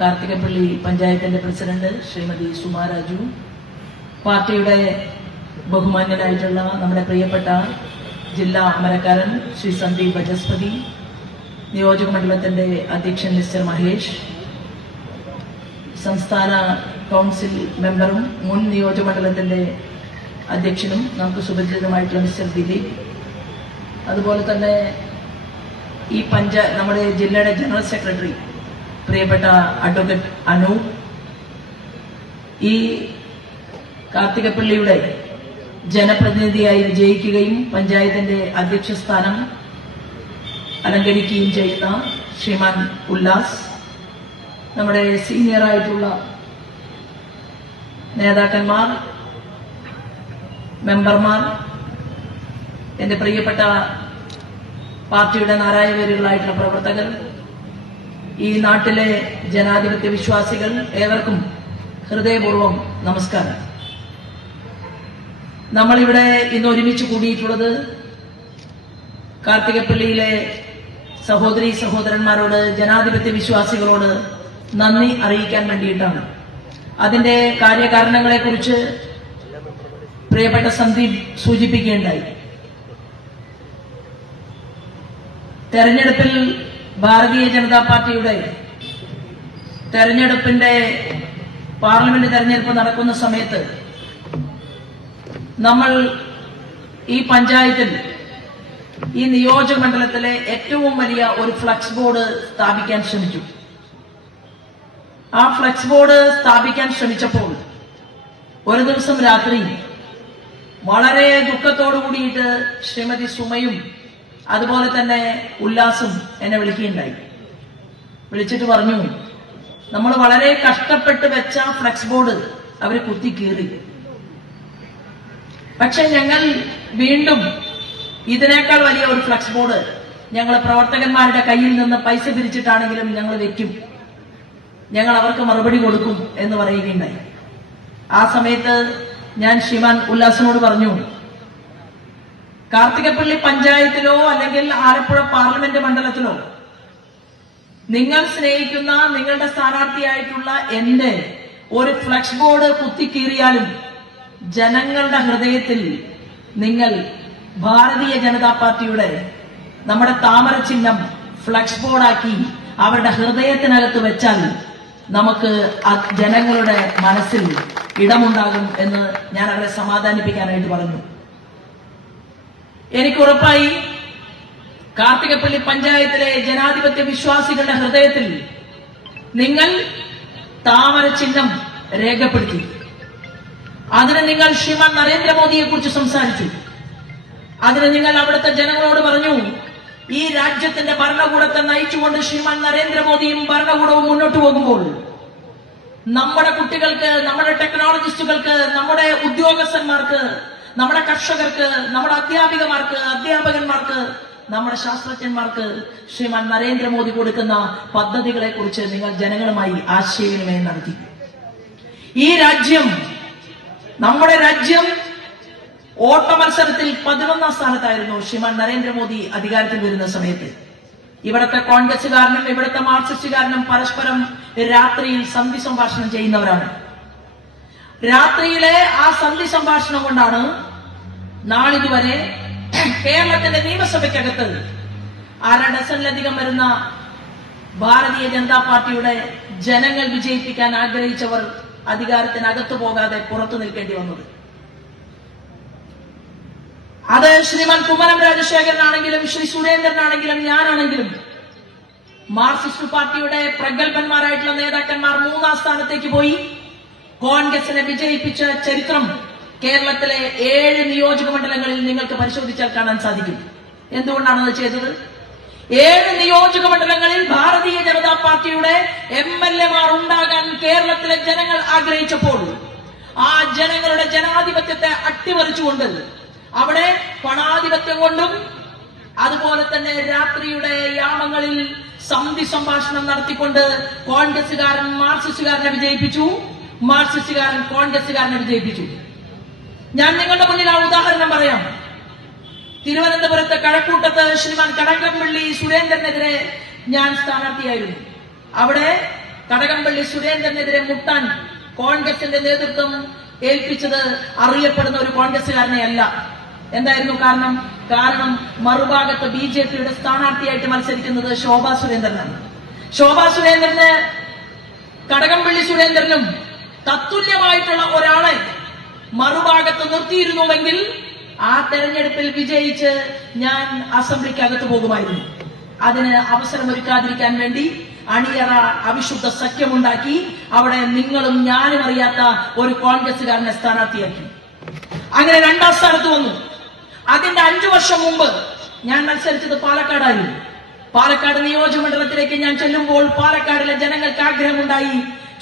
കാർത്തികപ്പള്ളി പഞ്ചായത്തിന്റെ പ്രസിഡന്റ് ശ്രീമതി സുമാ രാജു, പാർട്ടിയുടെ ബഹുമാന്യനായിട്ടുള്ള നമ്മുടെ പ്രിയപ്പെട്ട ജില്ലാ അമരക്കാരൻ ശ്രീ സന്ദീപ് ബജസ്പതി, നിയോജക മണ്ഡലത്തിന്റെ അധ്യക്ഷൻ മിസ്റ്റർ മഹേഷ്, സംസ്ഥാന കൗൺസിൽ മെമ്പറും മുൻ നിയോജക മണ്ഡലത്തിന്റെ അധ്യക്ഷനും നമുക്ക് സുപരിചിതമായിട്ടുള്ള മിസ്റ്റർ ദിലീപ്, അതുപോലെ തന്നെ ഈ നമ്മുടെ ജില്ലയുടെ ജനറൽ സെക്രട്ടറി പ്രിയപ്പെട്ട അഡ്വക്കേറ്റ് അനു, ഈ കാർത്തികപ്പള്ളിയുടെ ജനപ്രതിനിധിയായി വിജയിക്കുകയും പഞ്ചായത്തിന്റെ അധ്യക്ഷ സ്ഥാനം അലങ്കരിക്കുകയും ചെയ്യുന്ന ശ്രീമാൻ ഉല്ലാസ്, നമ്മുടെ സീനിയറായിട്ടുള്ള നേതാക്കന്മാർ, മെമ്പർമാർ, എന്റെ പ്രിയപ്പെട്ട പാർട്ടിയുടെ നാരായണവേരുകളായിട്ടുള്ള പ്രവർത്തകർ, ഈ നാട്ടിലെ ജനാധിപത്യ വിശ്വാസികൾ, ഏവർക്കും ഹൃദയപൂർവ്വം നമസ്കാരം. നമ്മളിവിടെ ഇന്ന് ഒരുമിച്ച് കൂടിയിട്ടുള്ളത് കാർത്തികപ്പള്ളിയിലെ സഹോദരീ സഹോദരന്മാരോട്, ജനാധിപത്യ വിശ്വാസികളോട് നന്ദി അറിയിക്കാൻ വേണ്ടിയിട്ടാണ്. അതിന്റെ കാര്യകാരണങ്ങളെക്കുറിച്ച് പ്രിയപ്പെട്ട സന്ദീപ് സൂചിപ്പിക്കുകയുണ്ടായി. തെരഞ്ഞെടുപ്പിൽ ഭാരതീയ ജനതാ പാർട്ടിയുടെ പാർലമെന്റ് തെരഞ്ഞെടുപ്പ് നടക്കുന്ന സമയത്ത് നമ്മൾ ഈ പഞ്ചായത്തിൽ, ഈ നിയോജക മണ്ഡലത്തിലെ ഏറ്റവും വലിയ ഒരു ഫ്ലക്സ് ബോർഡ് സ്ഥാപിക്കാൻ ശ്രമിച്ചു. ആ ഫ്ലക്സ് ബോർഡ് സ്ഥാപിക്കാൻ ശ്രമിച്ചപ്പോൾ ഒരു ദിവസം രാത്രി വളരെ ദുഃഖത്തോടു കൂടിയിട്ട് ശ്രീമതി സുമയും അതുപോലെ തന്നെ ഉല്ലാസും എന്നെ വിളിക്കുകയുണ്ടായി. വിളിച്ചിട്ട് പറഞ്ഞു, നമ്മൾ വളരെ കഷ്ടപ്പെട്ട് വെച്ച ഫ്ലക്സ് ബോർഡ് അവർ കുത്തിക്കീറി. പക്ഷെ ഞങ്ങൾ വീണ്ടും ഇതിനേക്കാൾ വലിയ ഒരു ഫ്ലക്സ് ബോർഡ് ഞങ്ങൾ പ്രവർത്തകന്മാരുടെ കയ്യിൽ നിന്ന് പൈസ പിരിച്ചിട്ടാണെങ്കിലും ഞങ്ങൾ വെക്കും, ഞങ്ങൾ അവർക്ക് മറുപടി കൊടുക്കും എന്ന് പറയുകയുണ്ടായി. ആ സമയത്ത് ഞാൻ ശ്രീമാൻ ഉല്ലാസിനോട് പറഞ്ഞു, കാർത്തികപ്പള്ളി പഞ്ചായത്തിലോ അല്ലെങ്കിൽ ആലപ്പുഴ പാർലമെന്റ് മണ്ഡലത്തിലോ നിങ്ങൾ സ്നേഹിക്കുന്ന നിങ്ങളുടെ സ്ഥാനാർത്ഥിയായിട്ടുള്ള എന്റെ ഒരു ഫ്ലക്സ് ബോർഡ് കുത്തിക്കീറിയാലും ജനങ്ങളുടെ ഹൃദയത്തിൽ നിങ്ങൾ ഭാരതീയ ജനതാ പാർട്ടിയുടെ നമ്മുടെ താമര ചിഹ്നം ഫ്ലക്സ് ബോർഡാക്കി അവരുടെ ഹൃദയത്തിനകത്ത് വെച്ചാൽ നമുക്ക് ജനങ്ങളുടെ മനസ്സിൽ ഇടമുണ്ടാകും എന്ന് ഞാൻ അവരെ സമാധാനിപ്പിക്കാനായിട്ട് പറഞ്ഞു. എനിക്ക് ഉറപ്പായി കാർത്തികപ്പള്ളി പഞ്ചായത്തിലെ ജനാധിപത്യ വിശ്വാസികളുടെ ഹൃദയത്തിൽ നിങ്ങൾ താമര ചിഹ്നം രേഖപ്പെടുത്തി. അതിന് നിങ്ങൾ ശ്രീമാൻ നരേന്ദ്രമോദിയെ കുറിച്ച് സംസാരിച്ചു. അതിന് നിങ്ങൾ അവിടുത്തെ ജനങ്ങളോട് പറഞ്ഞു, ഈ രാജ്യത്തിന്റെ ഭരണകൂടത്തെ നയിച്ചുകൊണ്ട് ശ്രീമാൻ നരേന്ദ്രമോദിയും ഭരണകൂടവും മുന്നോട്ട് പോകുമ്പോൾ നമ്മുടെ കുട്ടികൾക്ക്, നമ്മുടെ ടെക്നോളജിസ്റ്റുകൾക്ക്, നമ്മുടെ ഉദ്യോഗസ്ഥന്മാർക്ക്, നമ്മുടെ കർഷകർക്ക്, നമ്മുടെ അധ്യാപകന്മാർക്ക്, നമ്മുടെ ശാസ്ത്രജ്ഞന്മാർക്ക് ശ്രീമാൻ നരേന്ദ്രമോദി കൊടുക്കുന്ന പദ്ധതികളെ കുറിച്ച് നിങ്ങൾ ജനങ്ങളുമായി ആശയവിനിമയം നടത്തി. ഈ രാജ്യം, നമ്മുടെ രാജ്യം ഓട്ട മത്സരത്തിൽ 11ാം സ്ഥാനത്തായിരുന്നു ശ്രീമാൻ നരേന്ദ്രമോദി അധികാരത്തിൽ വരുന്ന സമയത്ത്. ഇവിടുത്തെ കോൺഗ്രസുകാരനും ഇവിടുത്തെ മാർക്സിസ്റ്റുകാരനും പരസ്പരം രാത്രിയിൽ സന്ധി സംഭാഷണം ചെയ്യുന്നവരാണ്. രാത്രിയിലെ ആ സന്ധി സംഭാഷണം കൊണ്ടാണ് നാളിതുവരെ കേരളത്തിന്റെ നിയമസഭയ്ക്കകത്ത് 1/2 ഡസനിലധികം വരുന്ന ഭാരതീയ ജനതാ പാർട്ടിയുടെ ജനങ്ങൾ വിജയിപ്പിക്കാൻ ആഗ്രഹിച്ചവർ അധികാരത്തിനകത്തു പോകാതെ പുറത്തു നിൽക്കേണ്ടി വന്നത്. അത് ശ്രീമാൻ കുമ്മനം രാജശേഖരനാണെങ്കിലും ശ്രീ സുരേന്ദ്രനാണെങ്കിലും ഞാനാണെങ്കിലും മാർക്സിസ്റ്റ് പാർട്ടിയുടെ പ്രഗത്ഭന്മാരായിട്ടുള്ള നേതാക്കന്മാർ 3ാം സ്ഥാനത്തേക്ക് പോയി കോൺഗ്രസിനെ വിജയിപ്പിച്ച ചരിത്രം കേരളത്തിലെ 7 നിയോജക മണ്ഡലങ്ങളിൽ നിങ്ങൾക്ക് പരിശോധിച്ചാൽ കാണാൻ സാധിക്കും. എന്തുകൊണ്ടാണ് അത് ചെയ്തത്? 7 നിയോജക മണ്ഡലങ്ങളിൽ ഭാരതീയ ജനതാ പാർട്ടിയുടെ MLA-മാർ ഉണ്ടാകാൻ കേരളത്തിലെ ജനങ്ങൾ ആഗ്രഹിച്ചപ്പോൾ ആ ജനങ്ങളുടെ ജനാധിപത്യത്തെ അട്ടിമറിച്ചുകൊണ്ട് അവിടെ പണാധിപത്യം കൊണ്ടും അതുപോലെ തന്നെ രാത്രിയുടെ യാമങ്ങളിൽ സന്ധി സംഭാഷണം നടത്തിക്കൊണ്ട് കോൺഗ്രസുകാരൻ മാർക്സിസ്റ്റുകാരനെ വിജയിപ്പിച്ചു, മാർക്സിസ്റ്റുകാരൻ കോൺഗ്രസുകാരനെ വിജയിപ്പിച്ചു. ഞാൻ നിങ്ങളുടെ മുന്നിൽ ആ ഉദാഹരണം പറയാം. തിരുവനന്തപുരത്ത് കഴക്കൂട്ടത്ത് ശ്രീമാൻ കടകംപള്ളി സുരേന്ദ്രനെതിരെ ഞാൻ സ്ഥാനാർത്ഥിയായിരുന്നു. അവിടെ കടകംപള്ളി സുരേന്ദ്രനെതിരെ മുട്ടാൻ കോൺഗ്രസിന്റെ നേതൃത്വം ഏൽപ്പിച്ചത് അറിയപ്പെടുന്ന ഒരു കോൺഗ്രസുകാരനെ അല്ല. എന്തായിരുന്നു കാരണം? കാരണം മറുഭാഗത്ത് ബിജെപിയുടെ സ്ഥാനാർത്ഥിയായിട്ട് മത്സരിക്കുന്നത് ശോഭാ സുരേന്ദ്രനാണ്. ശോഭാ സുരേന്ദ്രന് കടകംപള്ളി സുരേന്ദ്രനും തത്തുല്യമായിട്ടുള്ള ഒരാളെ മറുഭാഗത്ത് നിർത്തിയിരുന്നുവെങ്കിൽ ആ തെരഞ്ഞെടുപ്പിൽ വിജയിച്ച് ഞാൻ അസംബ്ലിക്കകത്ത് പോകുമായിരുന്നു. അതിന് അവസരമൊരുക്കാതിരിക്കാൻ വേണ്ടി അണിയറ അവിശുദ്ധ സഖ്യമുണ്ടാക്കി അവിടെ നിങ്ങളും ഞാനും അറിയാത്ത ഒരു കോൺഗ്രസുകാരനെ സ്ഥാനാർത്ഥിയാക്കി. അങ്ങനെ രണ്ടാം സ്ഥാനത്ത് വന്നു. അതിന്റെ 5 വർഷം മുമ്പ് ഞാൻ മത്സരിച്ചത് പാലക്കാടായിരുന്നു. പാലക്കാട് നിയോജകമണ്ഡലത്തിലേക്ക് ഞാൻ ചെല്ലുമ്പോൾ പാലക്കാടിലെ ജനങ്ങൾക്ക് ആഗ്രഹമുണ്ടായി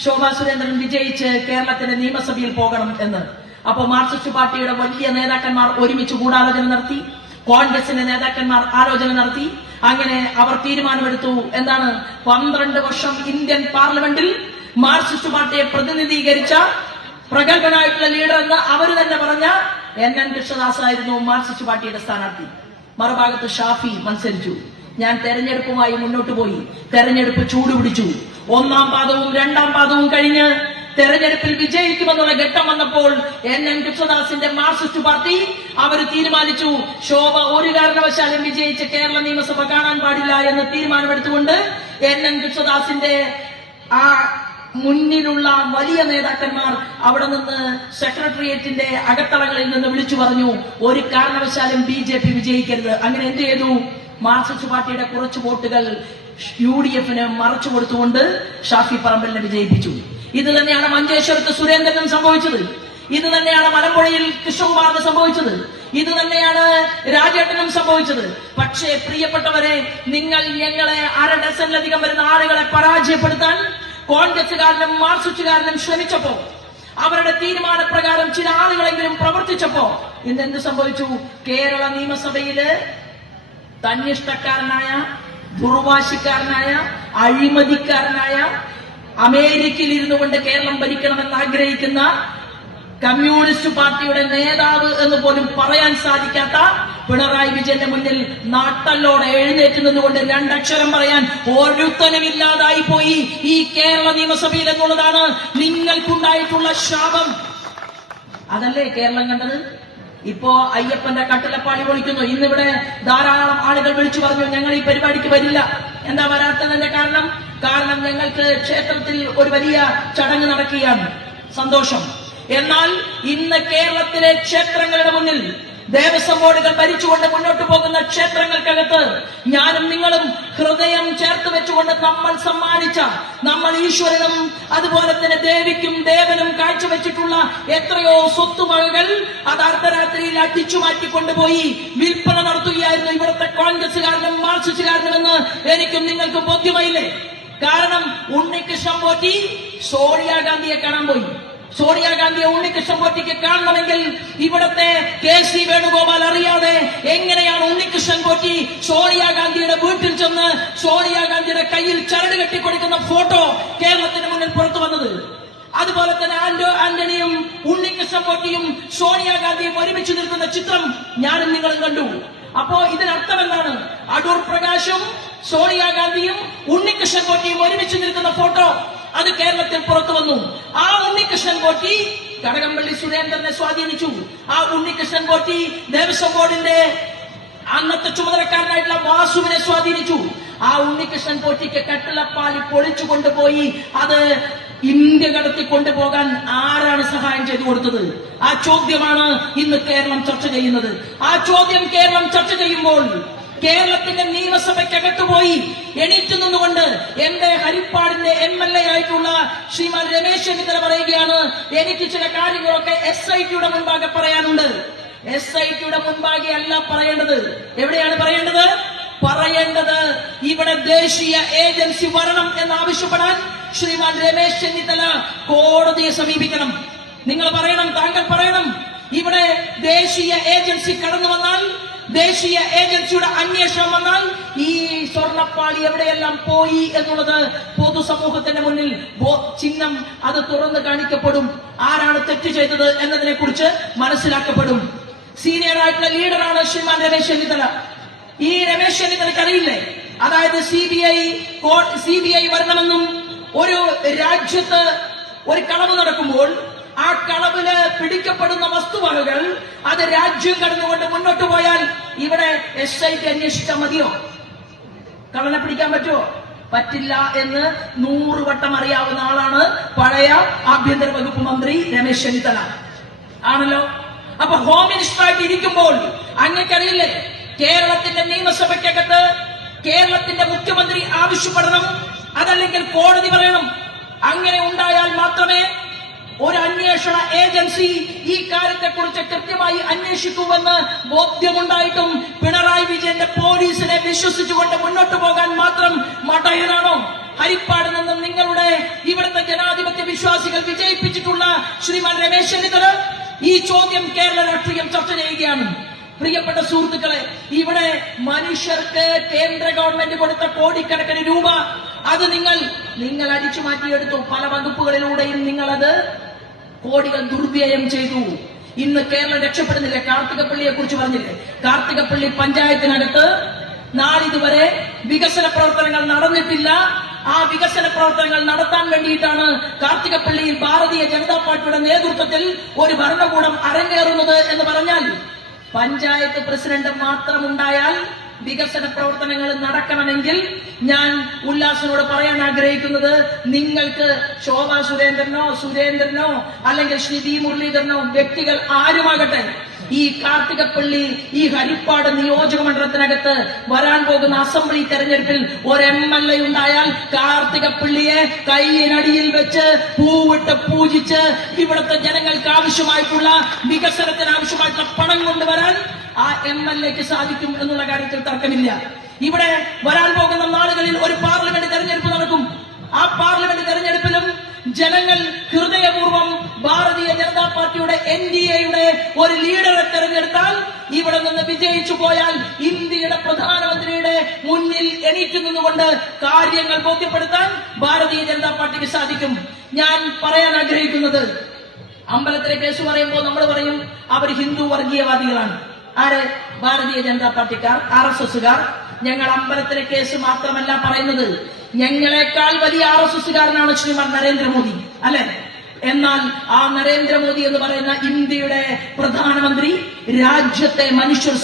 ശോഭാ സുരേന്ദ്രൻ വിജയിച്ച് കേരളത്തിന്റെ നിയമസഭയിൽ പോകണം എന്ന്. അപ്പൊ മാർക്സിസ്റ്റ് പാർട്ടിയുടെ വലിയ നേതാക്കന്മാർ ഒരുമിച്ച് ഗൂഢാലോചന നടത്തി. കോൺഗ്രസിന്റെ നേതാക്കന്മാർ ആലോചന നടത്തി. അങ്ങനെ അവർ തീരുമാനമെടുത്തു. എന്താണ്? 12 വർഷം ഇന്ത്യൻ പാർലമെന്റിൽ മാർക്സിസ്റ്റ് പാർട്ടിയെ പ്രതിനിധീകരിച്ച പ്രഗത്ഭനായിട്ടുള്ള ലീഡർ എന്ന് അവർ തന്നെ പറഞ്ഞ NN കൃഷ്ണദാസ് ആയിരുന്നു മാർക്സിസ്റ്റ് പാർട്ടിയുടെ സ്ഥാനാർത്ഥി. മറുഭാഗത്ത് ഷാഫി മത്സരിച്ചു. ഞാൻ തെരഞ്ഞെടുപ്പുമായി മുന്നോട്ട് പോയി. തെരഞ്ഞെടുപ്പ് ചൂടുപിടിച്ചു. 1ാം പാദവും 2ാം പാദവും കഴിഞ്ഞ് തെരഞ്ഞെടുപ്പിൽ വിജയിക്കുമെന്നുള്ള ഘട്ടം വന്നപ്പോൾ NN കൃഷ്ണദാസിന്റെ മാർക്സിസ്റ്റ് പാർട്ടി അവർ തീരുമാനിച്ചു ശോഭ ഒരു കാരണവശാലും വിജയിച്ച് കേരള നിയമസഭ കാണാൻ പാടില്ല എന്ന് തീരുമാനമെടുത്തുകൊണ്ട് NN കൃഷ്ണദാസിന്റെ ആ മുന്നിലുള്ള വലിയ നേതാക്കന്മാർ അവിടെ നിന്ന് സെക്രട്ടേറിയറ്റിന്റെ അകത്തളങ്ങളിൽ നിന്ന് വിളിച്ചു പറഞ്ഞു ഒരു കാരണവശാലും ബിജെപി വിജയിക്കരുത്. അങ്ങനെ എന്ത് ചെയ്തു? മാർക്സിസ്റ്റ് പാർട്ടിയുടെ കുറച്ച് വോട്ടുകൾ UDFന് മറച്ചു കൊടുത്തുകൊണ്ട് ഷാഫി പറമ്പലിനെ വിജയിപ്പിച്ചു. ഇത് തന്നെയാണ് മഞ്ചേശ്വരത്ത് സുരേന്ദ്രനും സംഭവിച്ചത്. ഇത് തന്നെയാണ് മലമ്പുഴയിൽ കൃഷ്ണകുമാറിന് സംഭവിച്ചത്. ഇത് തന്നെയാണ് രാജേട്ടനും സംഭവിച്ചത്. പക്ഷേ പ്രിയപ്പെട്ടവരെ, നിങ്ങൾ ഞങ്ങളെ 1/2 ഡസനിലധികം വരുന്ന ആളുകളെ പരാജയപ്പെടുത്താൻ കോൺഗ്രസുകാരനും മാർക്സിസ്റ്റുകാരനും ശ്രമിച്ചപ്പോ, അവരുടെ തീരുമാനപ്രകാരം ചില ആളുകളെങ്കിലും പ്രവർത്തിച്ചപ്പോ ഇന്നെന്ത് സംഭവിച്ചു? കേരള നിയമസഭയില് തന്നിഷ്ടക്കാരനായ, ദുർവാശിക്കാരനായ, അഴിമതിക്കാരനായ, അമേരിക്കയിൽ ഇരുന്നു കൊണ്ട് കേരളം ഭരിക്കണമെന്ന് ആഗ്രഹിക്കുന്ന കമ്മ്യൂണിസ്റ്റ് പാർട്ടിയുടെ നേതാവ് എന്ന് പോലും പറയാൻ സാധിക്കാത്ത പിണറായി വിജയന്റെ മുന്നിൽ നാട്ടല്ലോടെ എഴുന്നേറ്റ് നിന്നുകൊണ്ട് 2 അക്ഷരം പറയാൻ ഒരുത്തനുമില്ലാതായി പോയി ഈ കേരള നിയമസഭയിൽ എന്നുള്ളതാണ് നിങ്ങൾക്കുണ്ടായിട്ടുള്ള ശാപം. അതല്ലേ കേരളം കണ്ടത്? ഇപ്പോ അയ്യപ്പന്റെ കട്ടിലപ്പാളി പൊളിക്കുന്നു. ഇന്നിവിടെ ധാരാളം ആളുകൾ വിളിച്ചു പറഞ്ഞു ഞങ്ങൾ ഈ പരിപാടിക്ക് വരില്ല. എന്താ വരാത്തതിന്റെ കാരണം? കാരണം ഞങ്ങൾക്ക് ക്ഷേത്രത്തിൽ ഒരു വലിയ ചടങ്ങ് നടക്കുകയാണ്. സന്തോഷം. എന്നാൽ ഇന്ന് കേരളത്തിലെ ക്ഷേത്രങ്ങളുടെ മുന്നിൽ ദേവസ്വം ബോർഡുകൾ ഭരിച്ചുകൊണ്ട് മുന്നോട്ട് പോകുന്ന ക്ഷേത്രങ്ങൾക്കകത്ത് ഞാനും നിങ്ങളും ഹൃദയം ചേർത്ത് വെച്ചുകൊണ്ട് നമ്മൾ സമ്മാനിച്ച, നമ്മൾ ഈശ്വരനും അതുപോലെ തന്നെ ദേവിക്കും ദേവനും കാഴ്ചവെച്ചിട്ടുള്ള എത്രയോ സ്വത്തുവകകൾ അത് അർദ്ധരാത്രിയിൽ അടിച്ചു മാറ്റിക്കൊണ്ടുപോയി വിൽപ്പന നടത്തുകയായിരുന്നു ഇവിടുത്തെ കോൺഗ്രസുകാരനും മാർക്സിസ്റ്റുകാരനുമെന്ന് എനിക്കും നിങ്ങൾക്കും ബോധ്യമായില്ലേ? കാരണം ഉണ്ണികൃഷ്ണൻ പോറ്റി സോണിയാഗാന്ധിയെ കാണാൻ പോയി. സോണിയാഗാന്ധിയെ ഉണ്ണികൃഷ്ണൻ പോറ്റിക്ക് കാണണമെങ്കിൽ ഇവിടത്തെ KC വേണുഗോപാൽ അറിയാതെ എങ്ങനെയാണ് ഉണ്ണികൃഷ്ണൻ പോറ്റി സോണിയാഗാന്ധിയുടെ വീട്ടിൽ ചെന്ന് സോണിയാഗാന്ധിയുടെ കയ്യിൽ ചരട് കെട്ടിക്കൊടുക്കുന്ന ഫോട്ടോ കേരളത്തിന് മുന്നിൽ പുറത്തു വന്നത്? അതുപോലെ തന്നെ ആന്റണിയും ഉണ്ണികൃഷ്ണൻ പോറ്റിയും സോണിയാഗാന്ധിയും ഒരുമിച്ച് നിൽക്കുന്ന ചിത്രം ഞാനും നിങ്ങളും കണ്ടു. അപ്പോ ഇതിനർത്ഥം എന്താണ്? അടൂർ പ്രകാശും സോണിയാഗാന്ധിയും ഉണ്ണികൃഷ്ണൻ പോറ്റിയും ഒരുമിച്ച് നിൽക്കുന്ന ഫോട്ടോ അത് കേരളത്തിൽ പുറത്തു വന്നു. ആ ഉണ്ണികൃഷ്ണൻ പോറ്റി കടകംപള്ളി സുരേന്ദ്രനെ സ്വാധീനിച്ചു. ആ ഉണ്ണികൃഷ്ണൻ പോറ്റി ദേവസ്വം ബോർഡിന്റെ അന്നത്തെ ചുമതലക്കാരനായിട്ടുള്ള വാസുവിനെ സ്വാധീനിച്ചു. ആ ഉണ്ണികൃഷ്ണൻ പോറ്റിക്ക് കട്ടിലപ്പാലി പൊളിച്ചു കൊണ്ടുപോയി അത് ഇന്ത്യ കടത്തി കൊണ്ടുപോകാൻ ആരാണ് സഹായം ചെയ്തു കൊടുത്തത്? ആ ചോദ്യമാണ് ഇന്ന് കേരളം ചർച്ച ചെയ്യുന്നത്. ആ ചോദ്യം കേരളം ചർച്ച ചെയ്യുമ്പോൾ കേരളത്തിന്റെ നിയമസഭയ്ക്കകത്ത് പോയി എണീറ്റ് നിന്നുകൊണ്ട് എന്റെ ഹരിപ്പാടിന്റെ MLA ആയിട്ടുള്ള ശ്രീമാൻ രമേശ് ചെന്നിത്തല പറയുകയാണ് എനിക്ക് ചില കാര്യങ്ങളൊക്കെ SITയുടെ മുൻപാകെ പറയാനുണ്ട്. SITയുടെ മുൻപാകെ അല്ല പറയേണ്ടത്. എവിടെയാണ് പറയേണ്ടത്? ഇവിടെ ദേശീയ ഏജൻസി വരണം എന്നാവശ്യപ്പെടാൻ ശ്രീമാൻ രമേശ് ചെന്നിത്തല കോടതിയെ സമീപിക്കണം. നിങ്ങൾ പറയണം, താങ്കൾ പറയണം, ഇവിടെ ദേശീയ ഏജൻസി കടന്നു വന്നാൽ, ദേശീയ ഏജൻസിയുടെ അന്വേഷണം വന്നാൽ ഈ സ്വർണ്ണപ്പാളി എവിടെയെല്ലാം പോയി എന്നുള്ളത് പൊതുസമൂഹത്തിന്റെ മുന്നിൽ ചിഹ്നം അത് തുറന്നു കാണിക്കപ്പെടും. ആരാണ് തെറ്റ് ചെയ്തത് എന്നതിനെ കുറിച്ച് മനസ്സിലാക്കപ്പെടും. സീനിയർ ആയിട്ടുള്ള ലീഡറാണ് ശ്രീമാൻ രമേശ് ചെന്നിത്തല. ഈ രമേശ് ചെന്നിത്തലയ്ക്ക് അറിയില്ലേ? അതായത് CBI വരണമെന്നും ഒരു രാജ്യത്ത് ഒരു കളവ് നടക്കുമ്പോൾ ആ കളവില് പിടിക്കപ്പെടുന്ന വസ്തുവകകൾ അത് രാജ്യം കടന്നുകൊണ്ട് മുന്നോട്ട് പോയാൽ ഇവിടെ SIT അന്വേഷിച്ചാൽ മതിയോ? കള്ളനെ പിടിക്കാൻ പറ്റുമോ? പറ്റില്ല എന്ന് 100 വട്ടം അറിയാവുന്ന ആളാണ് പഴയ ആഭ്യന്തര വകുപ്പ് മന്ത്രി രമേശ് ചെന്നിത്തല ആണല്ലോ. അപ്പൊ ഹോം മിനിസ്റ്ററായിട്ട് ഇരിക്കുമ്പോൾ അങ്ങേക്കറിയില്ലേ, കേരളത്തിന്റെ നിയമസഭയ്ക്കകത്ത് കേരളത്തിന്റെ മുഖ്യമന്ത്രി ആവശ്യപ്പെടണം, അതല്ലെങ്കിൽ കോടതി പറയണം. അങ്ങനെ ഉണ്ടായാൽ മാത്രമേ ഒരു അന്വേഷണ ഏജൻസി ഈ കാര്യത്തെക്കുറിച്ച് കൃത്യമായി അന്വേഷിക്കുമെന്ന് ബോധ്യമുണ്ടായിട്ടും പിണറായി വിജയന്റെ പോലീസിനെ വിശ്വസിച്ചുകൊണ്ട് മുന്നോട്ട് പോകാൻ മാത്രം മടയനാണോ? ഹരിപ്പാട് നിന്നും നിങ്ങളുടെ ഇവിടുത്തെ ജനാധിപത്യ വിശ്വാസികൾ വിജയിപ്പിച്ചിട്ടുള്ള ശ്രീമാൻ രമേശ് ചെന്നിത്തല ഈ ചോദ്യം കേരള രാഷ്ട്രീയം ചർച്ച ചെയ്യുകയാണ്. പ്രിയപ്പെട്ട സുഹൃത്തുക്കളെ, ഇവിടെ മനുഷ്യർക്ക് കേന്ദ്ര ഗവൺമെന്റ് കൊടുത്ത കോടിക്കണക്കിന് രൂപ അത് നിങ്ങൾ അടിച്ചു മാറ്റിയെടുത്തു. പല വകുപ്പുകളിലൂടെയും നിങ്ങളത് കോടികൾ ദുർവ്യയം ചെയ്തു. ഇന്ന് കേരളം രക്ഷപ്പെടുന്നില്ല. കാർത്തികപ്പള്ളിയെ കുറിച്ച് പറഞ്ഞില്ലേ? കാർത്തികപ്പള്ളി പഞ്ചായത്തിനകത്ത് നാളിതുവരെ വികസന പ്രവർത്തനങ്ങൾ നടന്നിട്ടില്ല. ആ വികസന പ്രവർത്തനങ്ങൾ നടത്താൻ വേണ്ടിയിട്ടാണ് കാർത്തികപ്പള്ളിയിൽ ഭാരതീയ ജനതാ പാർട്ടിയുടെ നേതൃത്വത്തിൽ ഒരു ഭരണകൂടം അരങ്ങേറുന്നത് എന്ന് പറഞ്ഞാൽ, പഞ്ചായത്ത് പ്രസിഡന്റ് മാത്രമുണ്ടായാൽ വികസന പ്രവർത്തനങ്ങൾ നടക്കണമെങ്കിൽ ഞാൻ ഉല്ലാസിനോട് പറയാൻ ആഗ്രഹിക്കുന്നത്, നിങ്ങൾക്ക് ശോഭാ സുരേന്ദ്രനോ അല്ലെങ്കിൽ ശ്രീ വി മുരളീധരനോ വ്യക്തികൾ ആരുമാകട്ടെ, ഈ കാർത്തികപ്പള്ളി ഈ ഹരിപ്പാട് നിയോജക മണ്ഡലത്തിനകത്ത് വരാൻ പോകുന്ന അസംബ്ലി തെരഞ്ഞെടുപ്പിൽ ഒരു MLA ഉണ്ടായാൽ കാർത്തികപ്പള്ളിയെ കൈയിനടിയിൽ വെച്ച് പൂവിട്ട് പൂജിച്ച് ഇവിടുത്തെ ജനങ്ങൾക്ക് ആവശ്യമായിട്ടുള്ള വികസനത്തിന് ആവശ്യമായിട്ടുള്ള പണം കൊണ്ടുവരാൻ ആ MLAക്ക് സാധിക്കും എന്നുള്ള കാര്യത്തിൽ തർക്കമില്ല. ഇവിടെ വരാൻ പോകുന്ന നാളുകളിൽ ഒരു പാർലമെന്റ് തെരഞ്ഞെടുപ്പ് നടക്കും. ആ പാർലമെന്റ് തെരഞ്ഞെടുപ്പിലും ജനങ്ങൾ ഹൃദയപൂർവ്വം ഭാരതീയ ജനതാ പാർട്ടിയുടെ NDAയുടെ ഒരു ലീഡറെ തെരഞ്ഞെടുത്താൽ ഇവിടെ നിന്ന് വിജയിച്ചു പോയാൽ ഇന്ത്യയുടെ പ്രധാനമന്ത്രിയുടെ മുന്നിൽ എണീറ്റ് നിന്നുകൊണ്ട് കാര്യങ്ങൾ ബോധ്യപ്പെടുത്താൻ ഭാരതീയ ജനതാ പാർട്ടിക്ക് സാധിക്കും. ഞാൻ പറയാൻ ആഗ്രഹിക്കുന്നത്, അമ്പലത്തിലെ കേസ് പറയുമ്പോൾ നമ്മൾ പറയും അവർ ഹിന്ദു വർഗീയവാദികളാണ്. ആര്? ഭാരതീയ ജനതാ പാർട്ടിക്കാർ, RSSകാർ. ഞങ്ങൾ അമ്പലത്തിലെ കേസ് മാത്രമല്ല പറയുന്നത്, ഞങ്ങളെക്കാൾ വലിയ RSSകാരനാണ് ശ്രീമാൻ നരേന്ദ്രമോദി, അല്ലെ? എന്നാൽ ആ നരേന്ദ്രമോദി എന്ന് പറയുന്ന ഇന്ത്യയുടെ പ്രധാനമന്ത്രി, രാജ്യത്തെ മനുഷ്യർ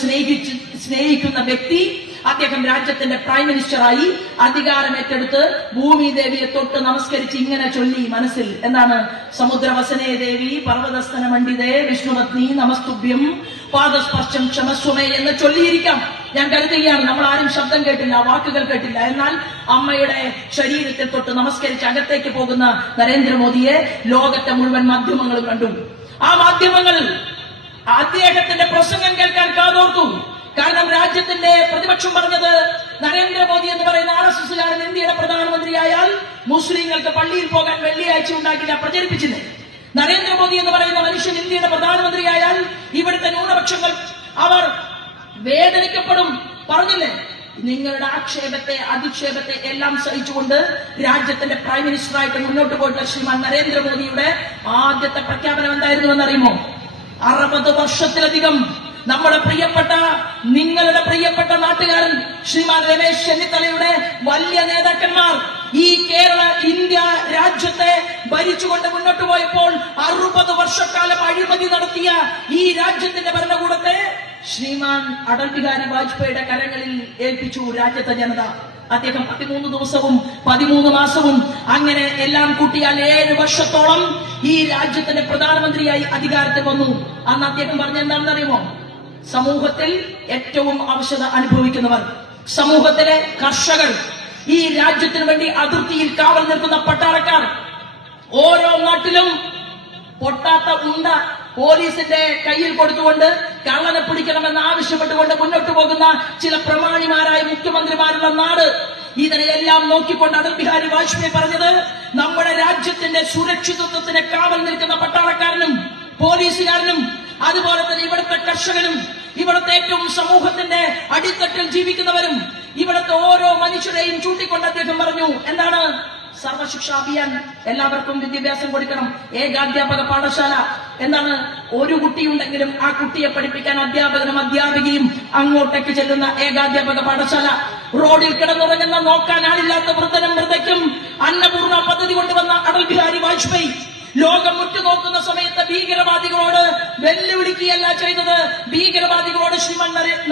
സ്നേഹിക്കുന്ന വ്യക്തി, അദ്ദേഹം രാജ്യത്തിന്റെ പ്രൈം മിനിസ്റ്ററായി അധികാരമേറ്റെടുത്ത് ഭൂമി ദേവിയെ തൊട്ട് നമസ്കരിച്ച് ഇങ്ങനെ ചൊല്ലി മനസ്സിൽ, എന്താണ്? സമുദ്രവസനേ ദേവി പർവ്വതസ്തന മണ്ഡിതേ വിഷ്ണുപത്നി നമസ്തുഭ്യം പാദസ്പർശം ക്ഷമസ്വമേ എന്ന് ചൊല്ലിയിരിക്കാം. ഞാൻ കരുതുകയാണ് നമ്മൾ ആരും ശബ്ദം കേട്ടില്ല, വാക്കുകൾ കേട്ടില്ല. എന്നാൽ അമ്മയുടെ ശരീരത്തെ തൊട്ട് നമസ്കരിച്ച് അകത്തേക്ക് പോകുന്ന നരേന്ദ്രമോദിയെ ലോകത്തെ മുഴുവൻ മാധ്യമങ്ങളും കണ്ടു. ആ മാധ്യമങ്ങൾ അദ്ദേഹത്തിന്റെ പ്രസംഗം കേൾക്കാൻ കാതോർത്തു. കാരണം രാജ്യത്തിന്റെ പ്രതിപക്ഷം പറഞ്ഞത്, നരേന്ദ്രമോദി എന്ന് പറയുന്ന RSSകാരൻ ഇന്ത്യയുടെ പ്രധാനമന്ത്രിയായാൽ മുസ്ലിങ്ങൾക്ക് പള്ളിയിൽ പോകാൻ വെള്ളിയാഴ്ച ഉണ്ടാക്കില്ല, പ്രചരിപ്പിച്ചില്ലേ? നരേന്ദ്രമോദി എന്ന് പറയുന്ന മനുഷ്യൻ ഇന്ത്യയുടെ പ്രധാനമന്ത്രിയായാൽ ഇവിടുത്തെ ന്യൂനപക്ഷങ്ങൾ അവർ വേദനിക്കപ്പെടും, പറഞ്ഞില്ലേ? നിങ്ങളുടെ ആക്ഷേപത്തെ അധിക്ഷേപത്തെ എല്ലാം സഹിച്ചുകൊണ്ട് രാജ്യത്തിന്റെ പ്രൈം മിനിസ്റ്ററായിട്ട് മുന്നോട്ട് പോയിട്ടുള്ള ശ്രീമാൻ നരേന്ദ്രമോദിയുടെ ആദ്യത്തെ പ്രഖ്യാപനം എന്തായിരുന്നുവെന്നറിയുമോ? 60 വർഷത്തിലധികം നമ്മുടെ പ്രിയപ്പെട്ട, നിങ്ങളുടെ പ്രിയപ്പെട്ട നാട്ടുകാരൻ ശ്രീമാൻ രമേശ് ചെന്നിത്തലയുടെ വലിയ നേതാക്കന്മാർ ഈ കേരള ഇന്ത്യ രാജ്യത്തെ ഭരിച്ചുകൊണ്ട് മുന്നോട്ട് പോയപ്പോൾ 60 വർഷക്കാലം അഴിമതി നടത്തിയ ഈ രാജ്യത്തിന്റെ ഭരണകൂടത്തെ ശ്രീമാൻ അടൽ ബിഹാരി വാജ്പേയിയുടെ കരങ്ങളിൽ ഏൽപ്പിച്ചു രാജ്യത്തെ ജനത. അദ്ദേഹം 13 ദിവസവും 13 മാസവും അങ്ങനെ എല്ലാം കൂട്ടിയാൽ 7 വർഷത്തോളം ഈ രാജ്യത്തിന്റെ പ്രധാനമന്ത്രിയായി അധികാരത്തിൽ വന്നു. അന്ന് അദ്ദേഹം പറഞ്ഞ എന്താണെന്നറിയുമോ? സമൂഹത്തിൽ ഏറ്റവും ആവശ്യത അനുഭവിക്കുന്നവർ, സമൂഹത്തിലെ കർഷകർ, ഈ രാജ്യത്തിന് വേണ്ടി അതിർത്തിയിൽ കാവൽ നിൽക്കുന്ന പട്ടാളക്കാർ, ഓരോ നാട്ടിലും പൊട്ടാത്ത ഉണ്ട പോലീസിന്റെ കയ്യിൽ കൊടുത്തുകൊണ്ട് കള്ളനെ പിടിക്കണമെന്ന് ആവശ്യപ്പെട്ടുകൊണ്ട് മുന്നോട്ട് പോകുന്ന ചില പ്രമാണിമാരായ മുഖ്യമന്ത്രിമാരുള്ള നാട്. ഇതിനെയെല്ലാം നോക്കിക്കൊണ്ട് അടൽ ബിഹാരി വാജ്പേയി പറഞ്ഞത്, നമ്മുടെ രാജ്യത്തിന്റെ സുരക്ഷിതത്വത്തിന് കാവൽ നിൽക്കുന്ന പട്ടാളക്കാരനും പോലീസുകാരനും അതുപോലെ തന്നെ ഇവിടുത്തെ കർഷകനും ഇവിടുത്തെ ഏറ്റവും സമൂഹത്തിന്റെ അടിത്തട്ടിൽ ജീവിക്കുന്നവരും ഇവിടുത്തെ ഓരോ മനുഷ്യരെയും ചൂണ്ടിക്കൊണ്ട് അദ്ദേഹം പറഞ്ഞു, എന്താണ്? സർവശിക്ഷാ അഭിയാൻ, എല്ലാവർക്കും വിദ്യാഭ്യാസം കൊടുക്കണം, ഏകാധ്യാപക പാഠശാല. എന്താണ്? ഒരു കുട്ടിയുണ്ടെങ്കിലും ആ കുട്ടിയെ പഠിപ്പിക്കാൻ അധ്യാപകനും അധ്യാപികയും അങ്ങോട്ടേക്ക് ചെല്ലുന്ന ഏകാധ്യാപക പാഠശാല. റോഡിൽ കിടന്നുറങ്ങുന്ന നോക്കാൻ ആളില്ലാത്ത വൃദ്ധനും വൃദ്ധയ്ക്കും അന്നപൂർണ പദ്ധതി കൊണ്ടുവന്ന വാജ്പേയി ലോകം ഉറ്റുനോക്കുന്ന സമയത്ത് ഭീകരവാദികളോട് വെല്ലുവിളിക്കുകയല്ല ചെയ്തത്. ഭീകരവാദികളോട്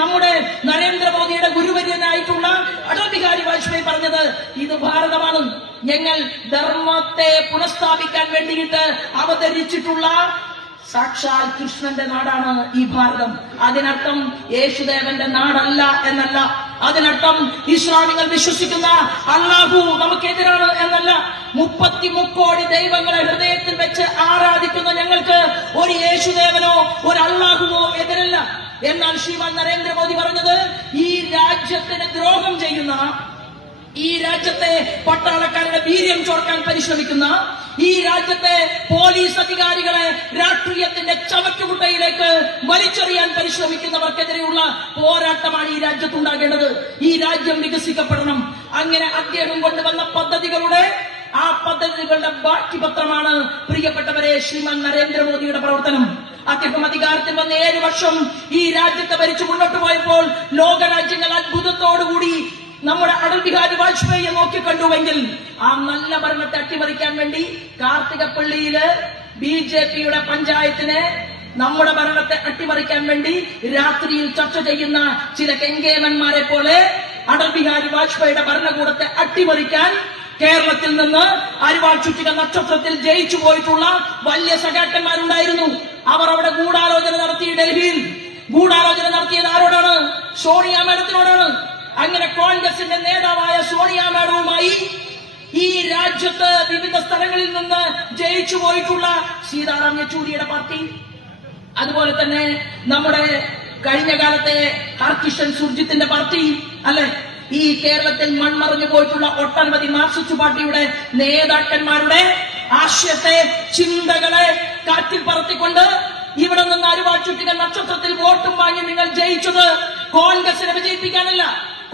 നമ്മുടെ നരേന്ദ്രമോദിയുടെ ഗുരുവര്യനായിട്ടുള്ള അടൽ ബിഹാരി വാജ്പേയി പറഞ്ഞത്, ഇത് ഭാരതമാണ്, ഞങ്ങൾ ധർമ്മത്തെ പുനഃസ്ഥാപിക്കാൻ വേണ്ടിയിട്ട് അവതരിച്ചിട്ടുള്ള സാക്ഷാൽ കൃഷ്ണന്റെ നാടാണ് ഈ ഭാരതം. അതിനർത്ഥം യേശുദേവന്റെ നാടല്ല എന്നല്ല. അതിനർത്ഥം ഇസ്ലാമികൾ വിശ്വസിക്കുന്ന അള്ളാഹു നമുക്കെതിരാണ് എന്നല്ല. 33 കോടി ദൈവങ്ങളെ ഹൃദയത്തിൽ വെച്ച് ആരാധിക്കുന്ന ഞങ്ങൾക്ക് ഒരു യേശുദേവനോ ഒരു അള്ളാഹുവോ എതിരല്ല. എന്നാൽ ശ്രീമാൻ നരേന്ദ്രമോദി പറഞ്ഞത്, ഈ രാജ്യത്തിന് ദ്രോഹം ചെയ്യുന്ന, ഈ രാജ്യത്തെ പട്ടാളക്കാരുടെ വീര്യം ചോർക്കാൻ പരിശ്രമിക്കുന്ന, ഈ രാജ്യത്തെ പോലീസ് അധികാരികളെ രാഷ്ട്രീയത്തിന്റെ ചവറ്റുകുട്ടയിലേക്ക് വലിച്ചെറിയാൻ പരിശ്രമിക്കുന്നവർക്കെതിരെയുള്ള പോരാട്ടമാണ് ഈ രാജ്യത്തുണ്ടാകേണ്ടത്. ഈ രാജ്യം വികസിക്കപ്പെടണം. അങ്ങനെ അദ്ദേഹം കൊണ്ടുവന്ന പദ്ധതികളുടെ ആ പദ്ധതികളുടെ ബാക്കിപത്രമാണ് പ്രിയപ്പെട്ടവരെ ശ്രീമാൻ നരേന്ദ്രമോദിയുടെ പ്രവർത്തനം. അദ്ദേഹം അധികാരത്തിൽ വന്ന 7 വർഷം ഈ രാജ്യത്തെ ഭരിച്ചു മുന്നോട്ട് പോയപ്പോൾ ലോകരാജ്യങ്ങൾ അത്ഭുതത്തോടുകൂടി നമ്മുടെ അടൽ ബിഹാരി വാജ്പേയിയെ നോക്കിക്കണ്ടുവെങ്കിൽ ആ നല്ല ഭരണത്തെ അട്ടിമറിക്കാൻ വേണ്ടി കാർത്തികപ്പള്ളിയില് BJPയുടെ പഞ്ചായത്തിനെ, നമ്മുടെ ഭരണത്തെ അട്ടിമറിക്കാൻ വേണ്ടി രാത്രിയിൽ ചർച്ച ചെയ്യുന്ന ചില കെങ്കേമന്മാരെ പോലെ അടൽ ബിഹാരി വാജ്പേയിയുടെ ഭരണകൂടത്തെ അട്ടിമറിക്കാൻ കേരളത്തിൽ നിന്ന് അരിവാൾ ചുറ്റിക നക്ഷത്രത്തിൽ ജയിച്ചു പോയിട്ടുള്ള വലിയ സഖാക്കന്മാരുണ്ടായിരുന്നു. അവർ അവിടെ ഗൂഢാലോചന നടത്തി. ഡൽഹിയിൽ ഗൂഢാലോചന നടത്തിയത് ആരോടാണ്? സോണിയ മാഡത്തിനോടാണ്. അങ്ങനെ കോൺഗ്രസിന്റെ നേതാവായ സോണിയ മാഡവുമായി ഈ രാജ്യത്ത് വിവിധ സ്ഥലങ്ങളിൽ നിന്ന് ജയിച്ചു പോയിട്ടുള്ള സീതാറാം യെച്ചൂരിയുടെ പാർട്ടി, അതുപോലെ തന്നെ നമ്മുടെ കഴിഞ്ഞ കാലത്തെ ഹർകിഷൻ സുർജിത്തിന്റെ പാർട്ടി, അല്ലെ, ഈ കേരളത്തിൽ മൺമറഞ്ഞു പോയിട്ടുള്ള ഒട്ടനവധി മാർക്സിസ്റ്റ് പാർട്ടിയുടെ നേതാക്കന്മാരുടെ ആശയത്തെ, ചിന്തകളെ കാറ്റിൽ പറത്തിക്കൊണ്ട് ഇവിടെ നിന്ന് അരിവാൾ ചുറ്റിക നക്ഷത്രത്തിൽ വോട്ടും വാങ്ങി നിങ്ങൾ ജയിച്ചത് കോൺഗ്രസിനെ വിജയിപ്പിക്കാനല്ല,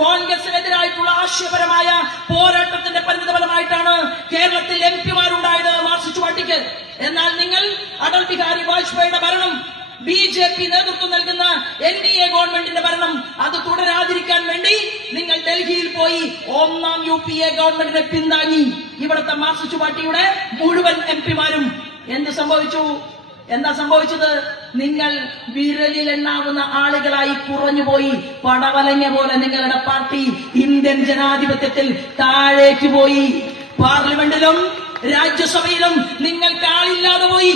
കോൺഗ്രസിനെതിരായിട്ടുള്ള ആശയപരമായ പോരാട്ടത്തിന്റെ പരിണിതഫലമായിട്ടാണ് കേരളത്തിൽ MP-മാരുണ്ടായത് മാർക്സിസ്റ്റ് പാർട്ടിക്ക്. എന്നാൽ നിങ്ങൾ അടൽ ബിഹാരി വാജ്പേയിയുടെ ഭരണം, BJP നേതൃത്വം നൽകുന്ന NDA ഗവൺമെന്റിന്റെ ഭരണം, അത് തുടരാതിരിക്കാൻ വേണ്ടി നിങ്ങൾ ഡൽഹിയിൽ പോയി 1ാം UPA ഗവൺമെന്റിനെ പിന്താങ്ങി. ഇവിടുത്തെ മാർക്സിസ്റ്റ് പാർട്ടിയുടെ മുഴുവൻ MP-മാരും എന്ത് സംഭവിച്ചു? എന്താ സംഭവിച്ചത്? നിങ്ങൾ വിരലിൽ എണ്ണാവുന്ന ആളുകളായി കുറഞ്ഞുപോയി. പടവലങ്ങ പോലെ നിങ്ങളുടെ പാർട്ടി ഇന്ത്യൻ ജനാധിപത്യത്തിൽ താഴേക്ക് പോയി. പാർലമെന്റിലും രാജ്യസഭയിലും നിങ്ങൾക്ക് ആളില്ലാതെ പോയി.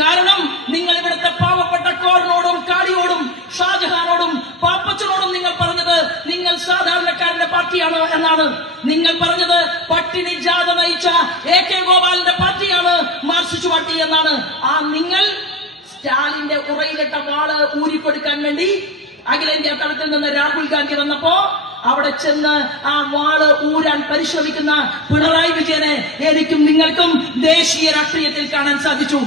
കാരണം നിങ്ങൾ ഇവിടുത്തെ പാവപ്പെട്ട കോറിനോടും കാളിയോടും ഷാജഹാനോടും പാപ്പച്ചനോടും നിങ്ങൾ പറഞ്ഞത് നിങ്ങൾ സാധാരണക്കാരന്റെ പാർട്ടിയാണ് എന്നാണ്. നിങ്ങൾ പറഞ്ഞത് പട്ടിണി ജാഥ നയിച്ച AK ഗോപാലിന്റെ പാർട്ടിയാണ് മാർക്സിസ്റ്റ് പാർട്ടി എന്നാണ്. ആ നിങ്ങൾ സ്റ്റാലിന്റെ ഉറയിലിട്ട വാള് ഊരിക്കൊടുക്കാൻ വേണ്ടി അഖിലേന്ത്യാ തലത്തിൽ നിന്ന് രാഹുൽ ഗാന്ധി വന്നപ്പോ അവിടെ ചെന്ന് ആ വാള് ഊരാൻ പരിശ്രമിക്കുന്ന പിണറായി വിജയനെ എനിക്കും നിങ്ങൾക്കും ദേശീയ രാഷ്ട്രീയത്തിൽ കാണാൻ സാധിച്ചു.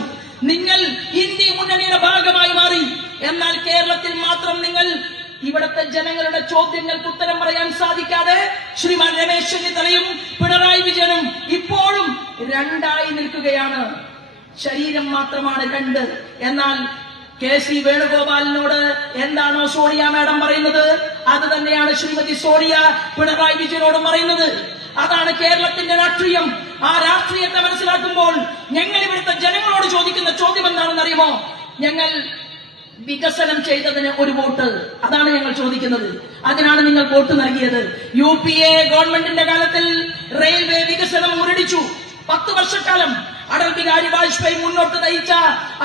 നിങ്ങൾ ഇന്ത്യ മുന്നണിയുടെ ഭാഗമായി മാറി. എന്നാൽ കേരളത്തിൽ മാത്രം നിങ്ങൾ ഇവിടുത്തെ ജനങ്ങളുടെ ചോദ്യങ്ങൾക്ക് ഉത്തരം പറയാൻ സാധിക്കാതെ ശ്രീമാൻ രമേശ് ചെന്നിത്തലയും പിണറായി വിജയനും ഇപ്പോഴും രണ്ടായി നിൽക്കുകയാണ്. ശരീരം മാത്രമാണ് രണ്ട്. എന്നാൽ KC വേണുഗോപാലിനോട് എന്താണോ സോണിയ മാഡം പറയുന്നത്, അത് തന്നെയാണ് ശ്രീമതി സോണിയ പിണറായി വിജയനോടും പറയുന്നത്. അതാണ് കേരളത്തിന്റെ രാഷ്ട്രീയം. ആ രാഷ്ട്രീയത്തെ മനസ്സിലാക്കുമ്പോൾ ഞങ്ങൾ ഇവിടുത്തെ ജനങ്ങളോട് ചോദിക്കുന്ന ചോദ്യം എന്താണെന്ന് അറിയുമോ? ഞങ്ങൾ വികസനം ചെയ്തതിന് ഒരു വോട്ട്, അതാണ് ഞങ്ങൾ ചോദിക്കുന്നത്. അതിനാണ് നിങ്ങൾ വോട്ട് നൽകിയത്. UPA ഗവൺമെന്റിന്റെ കാലത്തിൽ റെയിൽവേ വികസനം മുരടിച്ചു. 10 വർഷക്കാലം അടൽ ബിഹാരി വാജ്പേയി മുന്നോട്ട് നയിച്ച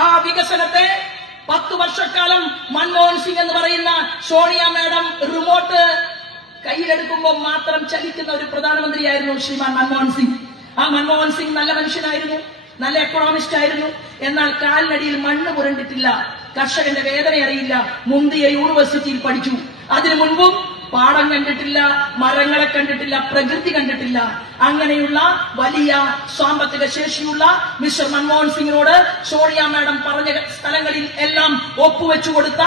ആ വികസനത്തെ 10 വർഷക്കാലം മൻമോഹൻ സിംഗ് എന്ന് പറയുന്ന സോണിയ മാഡം റിമോട്ട് കയ്യിലെടുക്കുമ്പോൾ മാത്രം ചലിക്കുന്ന ഒരു പ്രധാനമന്ത്രിയായിരുന്നു ശ്രീമാൻ മൻമോഹൻ സിംഗ്. ആ മൻമോഹൻ സിംഗ് നല്ല മനുഷ്യനായിരുന്നു, നല്ല എക്കണോമിസ്റ്റ് ആയിരുന്നു. എന്നാൽ കാലിനടിയിൽ മണ്ണ് പുരണ്ടിട്ടില്ല, കർഷകന്റെ വേദന അറിയില്ല, മുന്തിയ യൂണിവേഴ്സിറ്റിയിൽ പഠിച്ചു. അതിനു മുൻപും പാടം കണ്ടിട്ടില്ല, മരങ്ങളെ കണ്ടിട്ടില്ല, പ്രകൃതി കണ്ടിട്ടില്ല. അങ്ങനെയുള്ള വലിയ സാമ്പത്തിക ശേഷിയുള്ള മിസ്റ്റർ മൻമോഹൻ സിംഗിനോട് സോണിയ മാഡം പറഞ്ഞ സ്ഥലങ്ങളിൽ എല്ലാം ഒപ്പുവെച്ചു കൊടുത്ത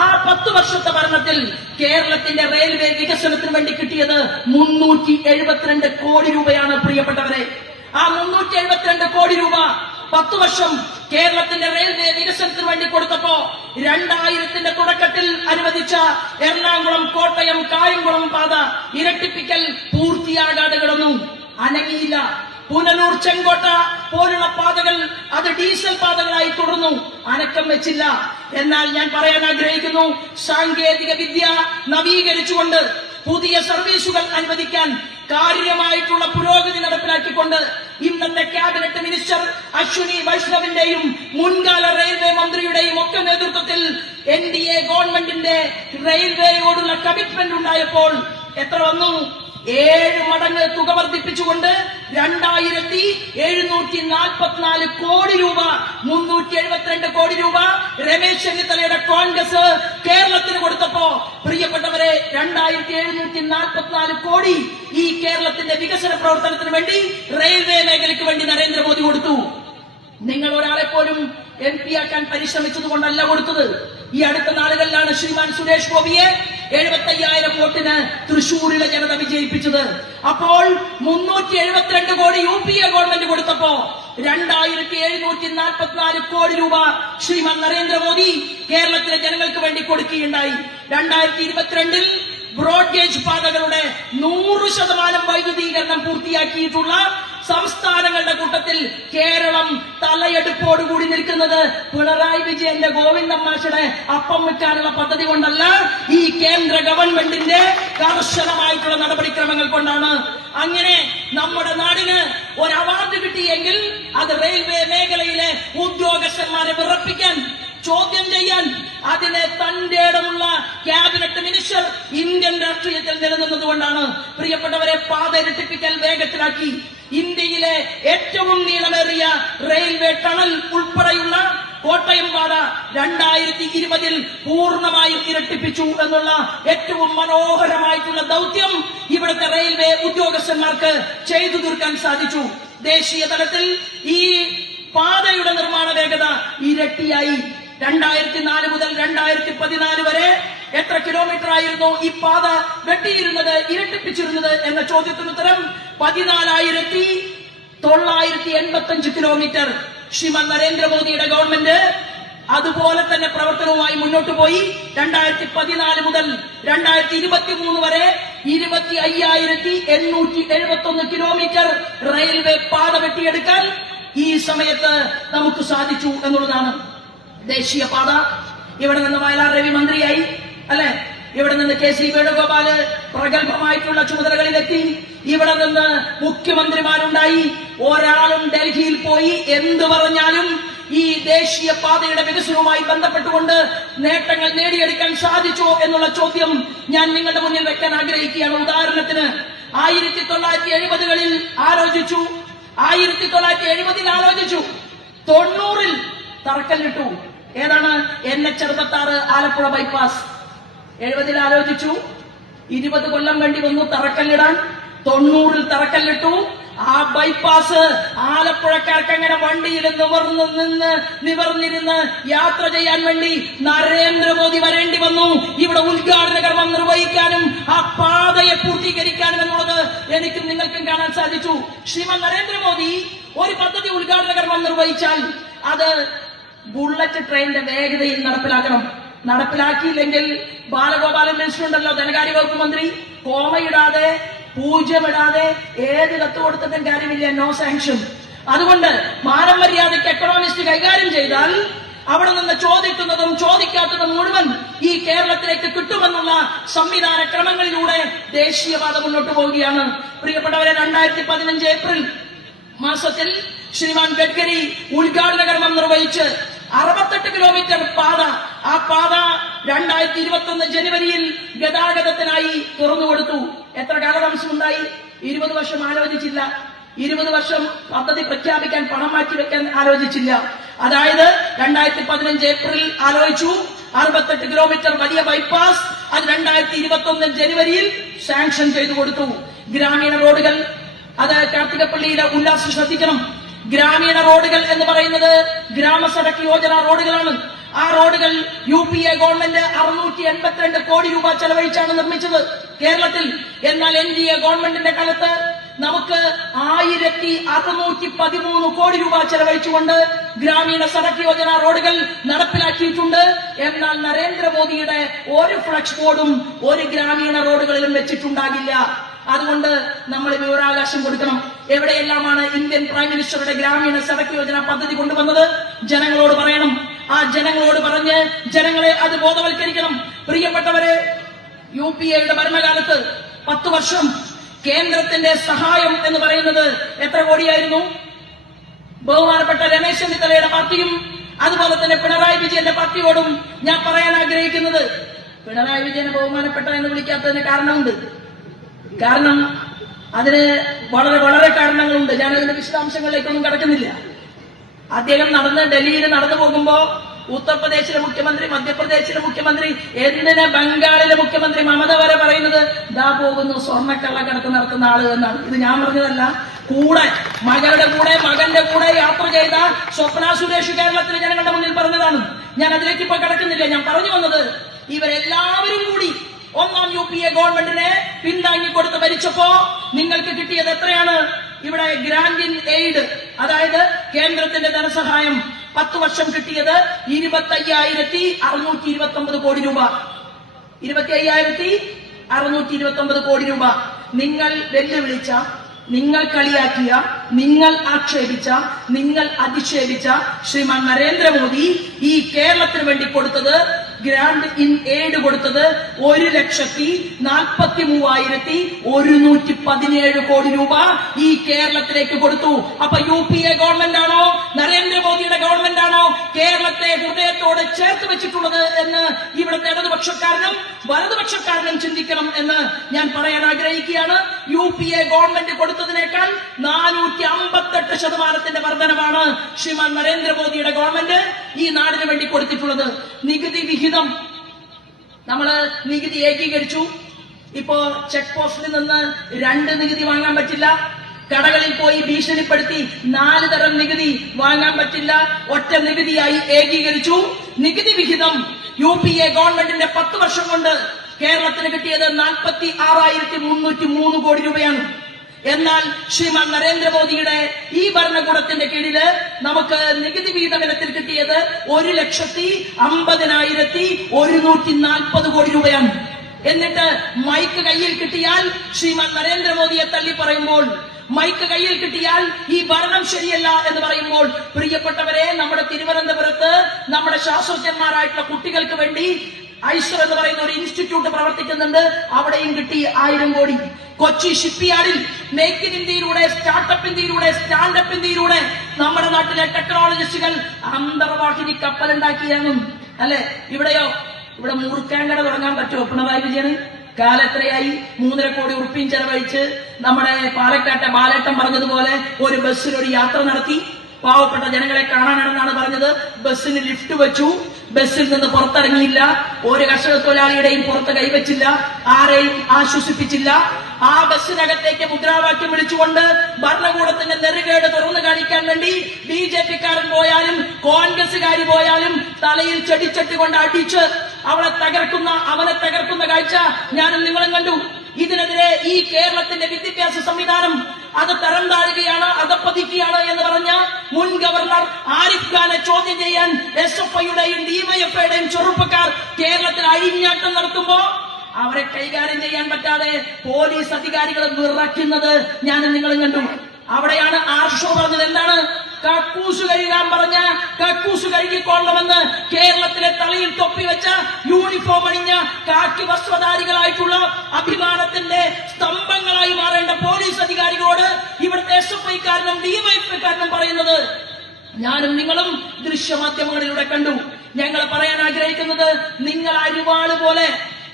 ആ 10 വർഷത്തെ ഭരണത്തിൽ കേരളത്തിന്റെ റെയിൽവേ വികസനത്തിന് വേണ്ടി കിട്ടിയത് 372 കോടി രൂപയാണ്. പ്രിയപ്പെട്ടവരെ, ആ 372 കോടി രൂപ 10 വർഷം കേരളത്തിന്റെ റെയിൽവേ വികസനത്തിന് വേണ്ടി കൊടുത്തപ്പോ 2000ത്തിന്റെ തുടക്കത്തിൽ അനുവദിച്ച എറണാകുളം കോട്ടയം കായംകുളം പാത ഇരട്ടിപ്പിക്കൽ പൂർത്തിയാകാതെ കിടന്നു, അനങ്ങിയില്ല. പുനലൂർ ചെങ്കോട്ട പോലുള്ള പാതകൾ അത് ഡീസൽ പാതകളായി തുടർന്നു, അനക്കം വെച്ചില്ല. എന്നാൽ ഞാൻ പറയാൻ ആഗ്രഹിക്കുന്നു, സാങ്കേതിക വിദ്യ നവീകരിച്ചുകൊണ്ട് പുതിയ സർവീസുകൾ അനുവദിക്കാൻ കാര്യമായിട്ടുള്ള പുരോഗതി നടപ്പിലാക്കിക്കൊണ്ട് ഇന്നത്തെ ക്യാബിനറ്റ് മിനിസ്റ്റർ അശ്വിനി വൈഷ്ണവിന്റെയും മുൻകാല റെയിൽവേ മന്ത്രിയുടെയും ഒക്കെ നേതൃത്വത്തിൽ NDA ഗവൺമെന്റിന്റെ റെയിൽവേയോടുള്ള കമ്മിറ്റ്മെന്റ് ഉണ്ടായപ്പോൾ എത്ര വന്നു? 7 മടങ്ങ് തുക വർദ്ധിപ്പിച്ചുകൊണ്ട് 2744 കോടി രൂപ, 372 കോടി രൂപ രമേശ് ചെന്നിത്തലയുടെ കോൺഗ്രസ് കേരളത്തിന് കൊടുത്തപ്പോ, പ്രിയപ്പെട്ടവരെ, 2744 കോടി ഈ കേരളത്തിന്റെ വികസന പ്രവർത്തനത്തിന് വേണ്ടി റെയിൽവേ മേഖലയ്ക്ക് വേണ്ടി നരേന്ദ്രമോദി കൊടുത്തു. നിങ്ങൾ ഒരാളെ പോലും MP ആക്കാൻ പരിശ്രമിച്ചത് കൊണ്ടല്ല കൊടുത്തത്. ഈ അടുത്ത നാളുകളിലാണ് ശ്രീമാൻ സുരേഷ് ഗോപിയെ 75,000 വോട്ടിന് തൃശൂരിലെ ജനത വിജയിപ്പിച്ചത്. അപ്പോൾ 372 കോടി UPA ഗവൺമെന്റ് കൊടുത്തപ്പോ 2744 കോടി രൂപ ശ്രീമാൻ നരേന്ദ്രമോദി കേരളത്തിലെ ജനങ്ങൾക്ക് വേണ്ടി കൊടുക്കുകയുണ്ടായി. 2022 ബ്രോഡ് ഗേജ് പാതകളുടെ 100% വൈദ്യുതീകരണം പൂർത്തിയാക്കിയിട്ടുള്ള സംസ്ഥാനങ്ങളുടെ കൂട്ടത്തിൽ കേരളം തലയെടുപ്പോടുകൂടി നിൽക്കുന്നത് പിണറായി വിജയന്റെ ഗോവിന്ദമാഷയുടെ അപ്പം വെക്കാനുള്ള പദ്ധതി കൊണ്ടല്ല, ഈ കേന്ദ്ര ഗവൺമെന്റിന്റെ കർശനമായിട്ടുള്ള നടപടിക്രമങ്ങൾ കൊണ്ടാണ്. അങ്ങനെ നമ്മുടെ നാടിന് ഒരു അവാർഡ് കിട്ടിയെങ്കിൽ അത് റെയിൽവേ മേഖലയിലെ ഉദ്യോഗസ്ഥന്മാരെ വിറപ്പിക്കാൻ, ചോദ്യം ചെയ്യാൻ അതിനെ തന്റെ ഇടമുള്ള ക്യാബിനറ്റ് മിനിസ്റ്റർ ഇന്ത്യൻ രാഷ്ട്രീയത്തിൽ നിലനിന്നതുകൊണ്ടാണ്. പ്രിയപ്പെട്ടവരെ, പാത ഇരട്ടിപ്പിക്കൽ വേഗത്തിലാക്കി. ഇന്ത്യയിലെ ഏറ്റവും നീളമേറിയ റെയിൽവേ ടണൽ ഉൾപ്പെടെയുള്ള കോട്ടയം പാത 2020 പൂർണ്ണമായും ഇരട്ടിപ്പിച്ചു എന്നുള്ള ഏറ്റവും മനോഹരമായിട്ടുള്ള ദൗത്യം ഇവിടുത്തെ റെയിൽവേ ഉദ്യോഗസ്ഥന്മാർക്ക് ചെയ്തു തീർക്കാൻ സാധിച്ചു. ദേശീയ തലത്തിൽ ഈ പാതയുടെ നിർമ്മാണ വേഗത ഇരട്ടിയായി. 2004 മുതൽ 2014 വരെ എത്ര കിലോമീറ്റർ ആയിരുന്നു ഈ പാത വെട്ടിയിരുന്നത്, ഇരട്ടിപ്പിച്ചിരുന്നത് എന്ന ചോദ്യത്തിന് ഉത്തരം 14,985 കിലോമീറ്റർ. ശ്രീമാൻ നരേന്ദ്രമോദിയുടെ ഗവൺമെന്റ് അതുപോലെ തന്നെ പ്രവർത്തനവുമായി മുന്നോട്ട് പോയി. 2014 മുതൽ 2023 വരെ 25,871 കിലോമീറ്റർ റെയിൽവേ പാത വെട്ടിയെടുക്കാൻ ഈ സമയത്ത് നമുക്ക് സാധിച്ചു എന്നുള്ളതാണ്. ദേശീയപാത ഇവിടെ നിന്ന് വയലാർ രവി മന്ത്രിയായി, അല്ലെ? ഇവിടെ നിന്ന് KC വേണുഗോപാല് പ്രഗത്ഭമായിട്ടുള്ള ചുമതലകളിലെത്തി. ഇവിടെ നിന്ന് മുഖ്യമന്ത്രിമാരുണ്ടായി. ഒരാളും ഡൽഹിയിൽ പോയി എന്ത് പറഞ്ഞാലും ഈ ദേശീയപാതയുടെ വികസനവുമായി ബന്ധപ്പെട്ടുകൊണ്ട് നേട്ടങ്ങൾ നേടിയെടുക്കാൻ സാധിച്ചോ എന്നുള്ള ചോദ്യം ഞാൻ നിങ്ങളുടെ മുന്നിൽ വെക്കാൻ ആഗ്രഹിക്കുകയാണ്. ഉദാഹരണത്തിന് 1970-കളിൽ ആലോചിച്ചു, 1970-ൽ ആലോചിച്ചു, 90-ൽ തറക്കല്ലിട്ടു. ഏതാണ്? NH66 Alappuzha bypass. 70-ൽ ആലോചിച്ചു, 20 കൊല്ലം വേണ്ടി വന്നു തറക്കല്ലിടാൻ. 90-ൽ തറക്കല്ലിട്ടു. ആ ബൈപ്പാസ് ആലപ്പുഴക്കാർക്ക് അങ്ങനെ വണ്ടിയിൽ നിവർന്നിരുന്ന് യാത്ര ചെയ്യാൻ വേണ്ടി നരേന്ദ്രമോദി വരേണ്ടി വന്നു. ഇവിടെ ഉദ്ഘാടന കർമ്മം നിർവഹിക്കാനും ആ പാതയെ പൂർത്തീകരിക്കാനും എന്നുള്ളത് എനിക്കും നിങ്ങൾക്കും കാണാൻ സാധിച്ചു. ശ്രീമാൻ നരേന്ദ്രമോദി ഒരു പദ്ധതി ഉദ്ഘാടന കർമ്മം നിർവഹിച്ചാൽ അത് ബുള്ളറ്റ് ട്രെയിനിന്റെ വേഗതയിൽ നടപ്പിലാക്കണം. നടപ്പിലാക്കിയില്ലെങ്കിൽ ബാലഗോപാലൻ മിനിസ്റ്റർ ഉണ്ടല്ലോ, ധനകാര്യ വകുപ്പ് മന്ത്രി, കോമയിടാതെ പൂജ്യമിടാതെ ഏത് കത്ത് കൊടുത്തിട്ടും കാര്യമില്ല, നോ സാങ്ഷൻ. അതുകൊണ്ട് മാനം മര്യാദയ്ക്ക് എക്കണോമിസ്റ്റ് കൈകാര്യം ചെയ്താൽ അവിടെ നിന്ന് ചോദിക്കുന്നതും ചോദിക്കാത്തതും മുഴുവൻ ഈ കേരളത്തിലേക്ക് കിട്ടുമെന്നുള്ള സംവിധാന ക്രമങ്ങളിലൂടെ ദേശീയപാത മുന്നോട്ട് പോവുകയാണ്. പ്രിയപ്പെട്ടവരെ, 2015 ഏപ്രിൽ മാസത്തിൽ ശ്രീമാൻ ഗഡ്കരി ഉദ്ഘാടന കർമ്മം നിർവഹിച്ച് 68 കിലോമീറ്റർ പാത, ആ പാത 2021 ജനുവരിയിൽ ഗതാഗതത്തിനായി തുറന്നുകൊടുത്തു. എത്ര കാലതാമസമുണ്ടായി? 20 വർഷം ആലോചിച്ചില്ല. 20 വർഷം പദ്ധതി പ്രഖ്യാപിക്കാൻ പണം മാറ്റിവെക്കാൻ ആലോചിച്ചില്ല. അതായത് 2015 ഏപ്രിൽ ആലോചിച്ചു, 68 കിലോമീറ്റർ വലിയ ബൈപ്പാസ് അത് 2021 ജനുവരിയിൽ സാങ്ഷൻ ചെയ്തു കൊടുത്തു. ഗ്രാമീണ റോഡുകൾ, അത് കാർത്തികപ്പള്ളിയിലെ ഉല്ലാസം ശ്രദ്ധിക്കണം. ഗ്രാമീണ റോഡുകൾ എന്ന് പറയുന്നത് ഗ്രാമസഡക് യോജന റോഡുകളാണ്. ആ റോഡുകൾ UPA ഗവൺമെന്റ് 682 കോടി രൂപ ചെലവഴിച്ചാണ് നിർമ്മിച്ചത് കേരളത്തിൽ. എന്നാൽ NDA ഗവൺമെന്റിന്റെ കാലത്ത് നമുക്ക് 1613 കോടി രൂപ ചെലവഴിച്ചുകൊണ്ട് ഗ്രാമീണ സഡക് യോജന റോഡുകൾ നടപ്പിലാക്കിയിട്ടുണ്ട്. എന്നാൽ നരേന്ദ്രമോദിയുടെ ഒരു ഫ്ലക്സ് ബോർഡും ഒരു ഗ്രാമീണ റോഡുകളിലും വെച്ചിട്ടുണ്ടാകില്ല. അതുകൊണ്ട് നമ്മൾ വിവരാവകാശം കൊടുക്കണം. എവിടെയെല്ലാമാണ് ഇന്ത്യൻ പ്രൈം മിനിസ്റ്ററുടെ ഗ്രാമീണ സഡക് യോജന പദ്ധതി കൊണ്ടുവന്നത്? ജനങ്ങളോട് പറയണം. ആ ജനങ്ങളോട് പറഞ്ഞ് ജനങ്ങളെ അത് ബോധവൽക്കരിക്കണം. പ്രിയപ്പെട്ടവരെ, UPA-യുടെ ഭരണകാലത്ത് 10 വർഷം കേന്ദ്രത്തിന്റെ സഹായം എന്ന് പറയുന്നത് എത്ര കോടിയായിരുന്നു? ബഹുമാനപ്പെട്ട രമേശ് ചെന്നിത്തലയുടെ പാർട്ടിയും അതുപോലെ തന്നെ പിണറായി വിജയന്റെ പാർട്ടിയോടും ഞാൻ പറയാൻ ആഗ്രഹിക്കുന്നത്, പിണറായി വിജയനെ ബഹുമാനപ്പെട്ട എന്ന് വിളിക്കാത്തതിന് കാരണമുണ്ട്. കാരണം അതിന് വളരെ വളരെ കാരണങ്ങളുണ്ട്. ഞാനതിന്റെ വിശദാംശങ്ങളിലേക്കൊന്നും കടക്കുന്നില്ല. അദ്ദേഹം ഡൽഹിയിൽ നടന്നു പോകുമ്പോ ഉത്തർപ്രദേശിലെ മുഖ്യമന്ത്രി, മധ്യപ്രദേശിലെ മുഖ്യമന്ത്രി, എന്തിന് ബംഗാളിലെ മുഖ്യമന്ത്രി മമത വരെ പറയുന്നത് ദാ പോകുന്നു സ്വർണ്ണക്കള്ളക്കടത്ത് നടത്തുന്ന ആള് എന്നാണ്. ഇത് ഞാൻ പറഞ്ഞതല്ല. കൂടെ മകളുടെ കൂടെ മകന്റെ കൂടെ യാത്ര ചെയ്ത സ്വപ്ന സുരേഷ് കേരളത്തിലെ ജനങ്ങളുടെ മുന്നിൽ പറഞ്ഞതാണ്. ഞാൻ അതിലേക്ക് ഇപ്പൊ കടക്കുന്നില്ല. ഞാൻ പറഞ്ഞു വന്നത്, ഇവരെല്ലാവരും കൂടി ഒന്നാം UPA ഗവൺമെന്റിനെ പിന്താങ്ങിക്കൊടുത്ത് ഭരിച്ചപ്പോ നിങ്ങൾക്ക് കിട്ടിയത് എത്രയാണ്? ഇവിടെ ഗ്രാന്റ് ഇൻ എയ്ഡ്, അതായത് കേന്ദ്രത്തിന്റെ ധനസഹായം 10 വർഷം കിട്ടിയത് 25,629 കോടി രൂപ. 25,629 കോടി രൂപ. നിങ്ങൾ വെല്ലുവിളിച്ച, നിങ്ങൾ കളിയാക്കിയ, നിങ്ങൾ ആക്ഷേപിച്ച, നിങ്ങൾ അധിക്ഷേപിച്ച ശ്രീമാൻ നരേന്ദ്രമോദി ഈ കേരളത്തിന് വേണ്ടി കൊടുത്തത്, ഗ്രാന്റ് ഇൻ എയ്ഡ് കൊടുത്തത് 1,43,117 കോടി രൂപ ഈ കേരളത്തിലേക്ക് കൊടുത്തു. അപ്പൊ UPA ഗവൺമെന്റ് ആണോ, നരേന്ദ്രമോദിയുടെ ഗവൺമെന്റ് ആണോ കേരളത്തെ ഹൃദയത്തോട് ചേർത്ത് വെച്ചിട്ടുള്ളത് എന്ന് ഇവിടുത്തെ ഇടതുപക്ഷക്കാരനും വലതുപക്ഷക്കാരനും ചിന്തിക്കണം എന്ന് ഞാൻ പറയാൻ ആഗ്രഹിക്കുകയാണ്. UPA ഗവൺമെന്റ് കൊടുത്തതിനേക്കാൾ 458% വർധനമാണ് ശ്രീമാൻ നരേന്ദ്രമോദിയുടെ ഗവൺമെന്റ് ഈ നാടിന് വേണ്ടി കൊടുത്തിട്ടുള്ളത്. നികുതി വിഹിതം നമ്മള് നികുതി ഏകീകരിച്ചു. ഇപ്പോ ചെക്ക് പോസ്റ്റിൽ നിന്ന് 2 നികുതി വാങ്ങാൻ പറ്റില്ല. കടകളിൽ പോയി ഭീഷണിപ്പെടുത്തി 4 തരം നികുതി വാങ്ങാൻ പറ്റില്ല. ഒറ്റ നികുതിയായി ഏകീകരിച്ചു. നികുതി വിഹിതം UPA ഗവൺമെന്റിന്റെ 10 വർഷം കൊണ്ട് കേരളത്തിന് കിട്ടിയത് 46,303 കോടി രൂപയാണ്. എന്നാൽ ശ്രീമാൻ നരേന്ദ്രമോദിയുടെ ഈ ഭരണകൂടത്തിന്റെ കീഴില് നമുക്ക് നികുതി വിഹിതം ഇനത്തിൽ കിട്ടിയത് 1,50,140 കോടി രൂപയാണ്. എന്നിട്ട് മൈക്ക് കയ്യിൽ കിട്ടിയാൽ ശ്രീമാൻ നരേന്ദ്രമോദിയെ തള്ളി പറയുമ്പോൾ, മൈക്ക് കയ്യിൽ കിട്ടിയാൽ ഈ ഭരണം ശരിയല്ല എന്ന് പറയുമ്പോൾ, പ്രിയപ്പെട്ടവരെ, നമ്മുടെ തിരുവനന്തപുരത്ത് നമ്മുടെ ശാസ്ത്രജ്ഞന്മാരായിട്ടുള്ള കുട്ടികൾക്ക് വേണ്ടി ഐശ്വർ എന്ന് പറയുന്ന ഒരു ഇൻസ്റ്റിറ്റ്യൂട്ട് പ്രവർത്തിക്കുന്നുണ്ട്. അവിടെയും കിട്ടി 1000 കോടി. കൊച്ചി ഷിപ്പ്യാർഡിൽ മേക്ക് ഇൻ ഇന്ത്യയിലൂടെ, സ്റ്റാർട്ടപ്പ് ഇന്ത്യയിലൂടെ, സ്റ്റാൻഡപ്പ് ഇന്ത്യയിലൂടെ നമ്മുടെ നാട്ടിലെ ടെക്നോളജിസ്റ്റുകൾ അന്തർവാഹിനി കപ്പലുണ്ടാക്കിയാലും അല്ലെ. ഇവിടെ മുറുക്കാൻ കട തുടങ്ങാൻ പറ്റുമോ പിണറായി വിജയന്? കാലെത്രയായി? 3.5 കോടി ഉറുപ്പിയും ചെലവഴിച്ച് നമ്മുടെ പാലക്കാട്ടെ ബാലേട്ടൻ പറഞ്ഞതുപോലെ ഒരു ബസ്സിൽ ഒരു യാത്ര നടത്തി. പാവപ്പെട്ട ജനങ്ങളെ കാണാനാണെന്നാണ് പറഞ്ഞത്. ബസ്സിന് ലിഫ്റ്റ് വെച്ചു. ബസ്സിൽ നിന്ന് പുറത്തിറങ്ങിയില്ല. ഒരു കർഷക തൊഴിലാളിയുടെയും പുറത്ത് കൈവച്ചില്ല. ആരെയും ആശ്വസിപ്പിച്ചില്ല. ആ ബസ്സിനകത്തേക്ക് മുദ്രാവാക്യം വിളിച്ചുകൊണ്ട് ഭരണകൂടത്തിന്റെ നെറുകേട് തുറന്നു കാണിക്കാൻ വേണ്ടി BJP-ക്കാരൻ പോയാലും കോൺഗ്രസുകാരി പോയാലും തലയിൽ ചെടിച്ചട്ടി കൊണ്ട് അടിച്ച് അവനെ തകർക്കുന്ന കാഴ്ച ഞാനും നിങ്ങളും കണ്ടു. ഇതിനെതിരെ ഈ കേരളത്തിന്റെ വിദ്യാഭ്യാസ സംവിധാനം അത് തരം താഴുകയാണ്, അധപ്പതിക്കുകയാണ് എന്ന് പറഞ്ഞ മുൻ ഗവർണർ ആരിഫ് ഖാനെ ചോദ്യം ചെയ്യാൻ SFI-യുടെയും DYFI-യുടെയും ചെറുപ്പക്കാർ കേരളത്തിൽ അഴിഞ്ഞാട്ടം നടത്തുമ്പോ അവരെ കൈകാര്യം ചെയ്യാൻ പറ്റാതെ പോലീസ് അധികാരികൾ വിറയ്ക്കുന്നത് ഞാനും നിങ്ങളും കണ്ടു. അവിടെയാണ് ആർഷോ പറഞ്ഞത്. എന്താണ്? കക്കൂസ് കഴുകാൻ പറഞ്ഞ കക്കൂസ് കഴുകിക്കൊള്ളണമെന്ന് കേരളത്തിലെ തലയിൽ തൊപ്പിവെച്ച യൂണിഫോം അണിഞ്ഞ കാക്കി വസ്ത്രധാരികളായിട്ടുള്ള അഭിമാനത്തിന്റെ സ്തംഭങ്ങളായി മാറേണ്ട പോലീസ് അധികാരികളോട് ഇവിടുത്തെ SFI-ക്കാരനും DYFI-ക്കാരനും പറയുന്നത് ഞാനും നിങ്ങളും ദൃശ്യമാധ്യമങ്ങളിലൂടെ കണ്ടു. ഞങ്ങൾ പറയാൻ ആഗ്രഹിക്കുന്നത്, നിങ്ങൾ അരിവാള് പോലെ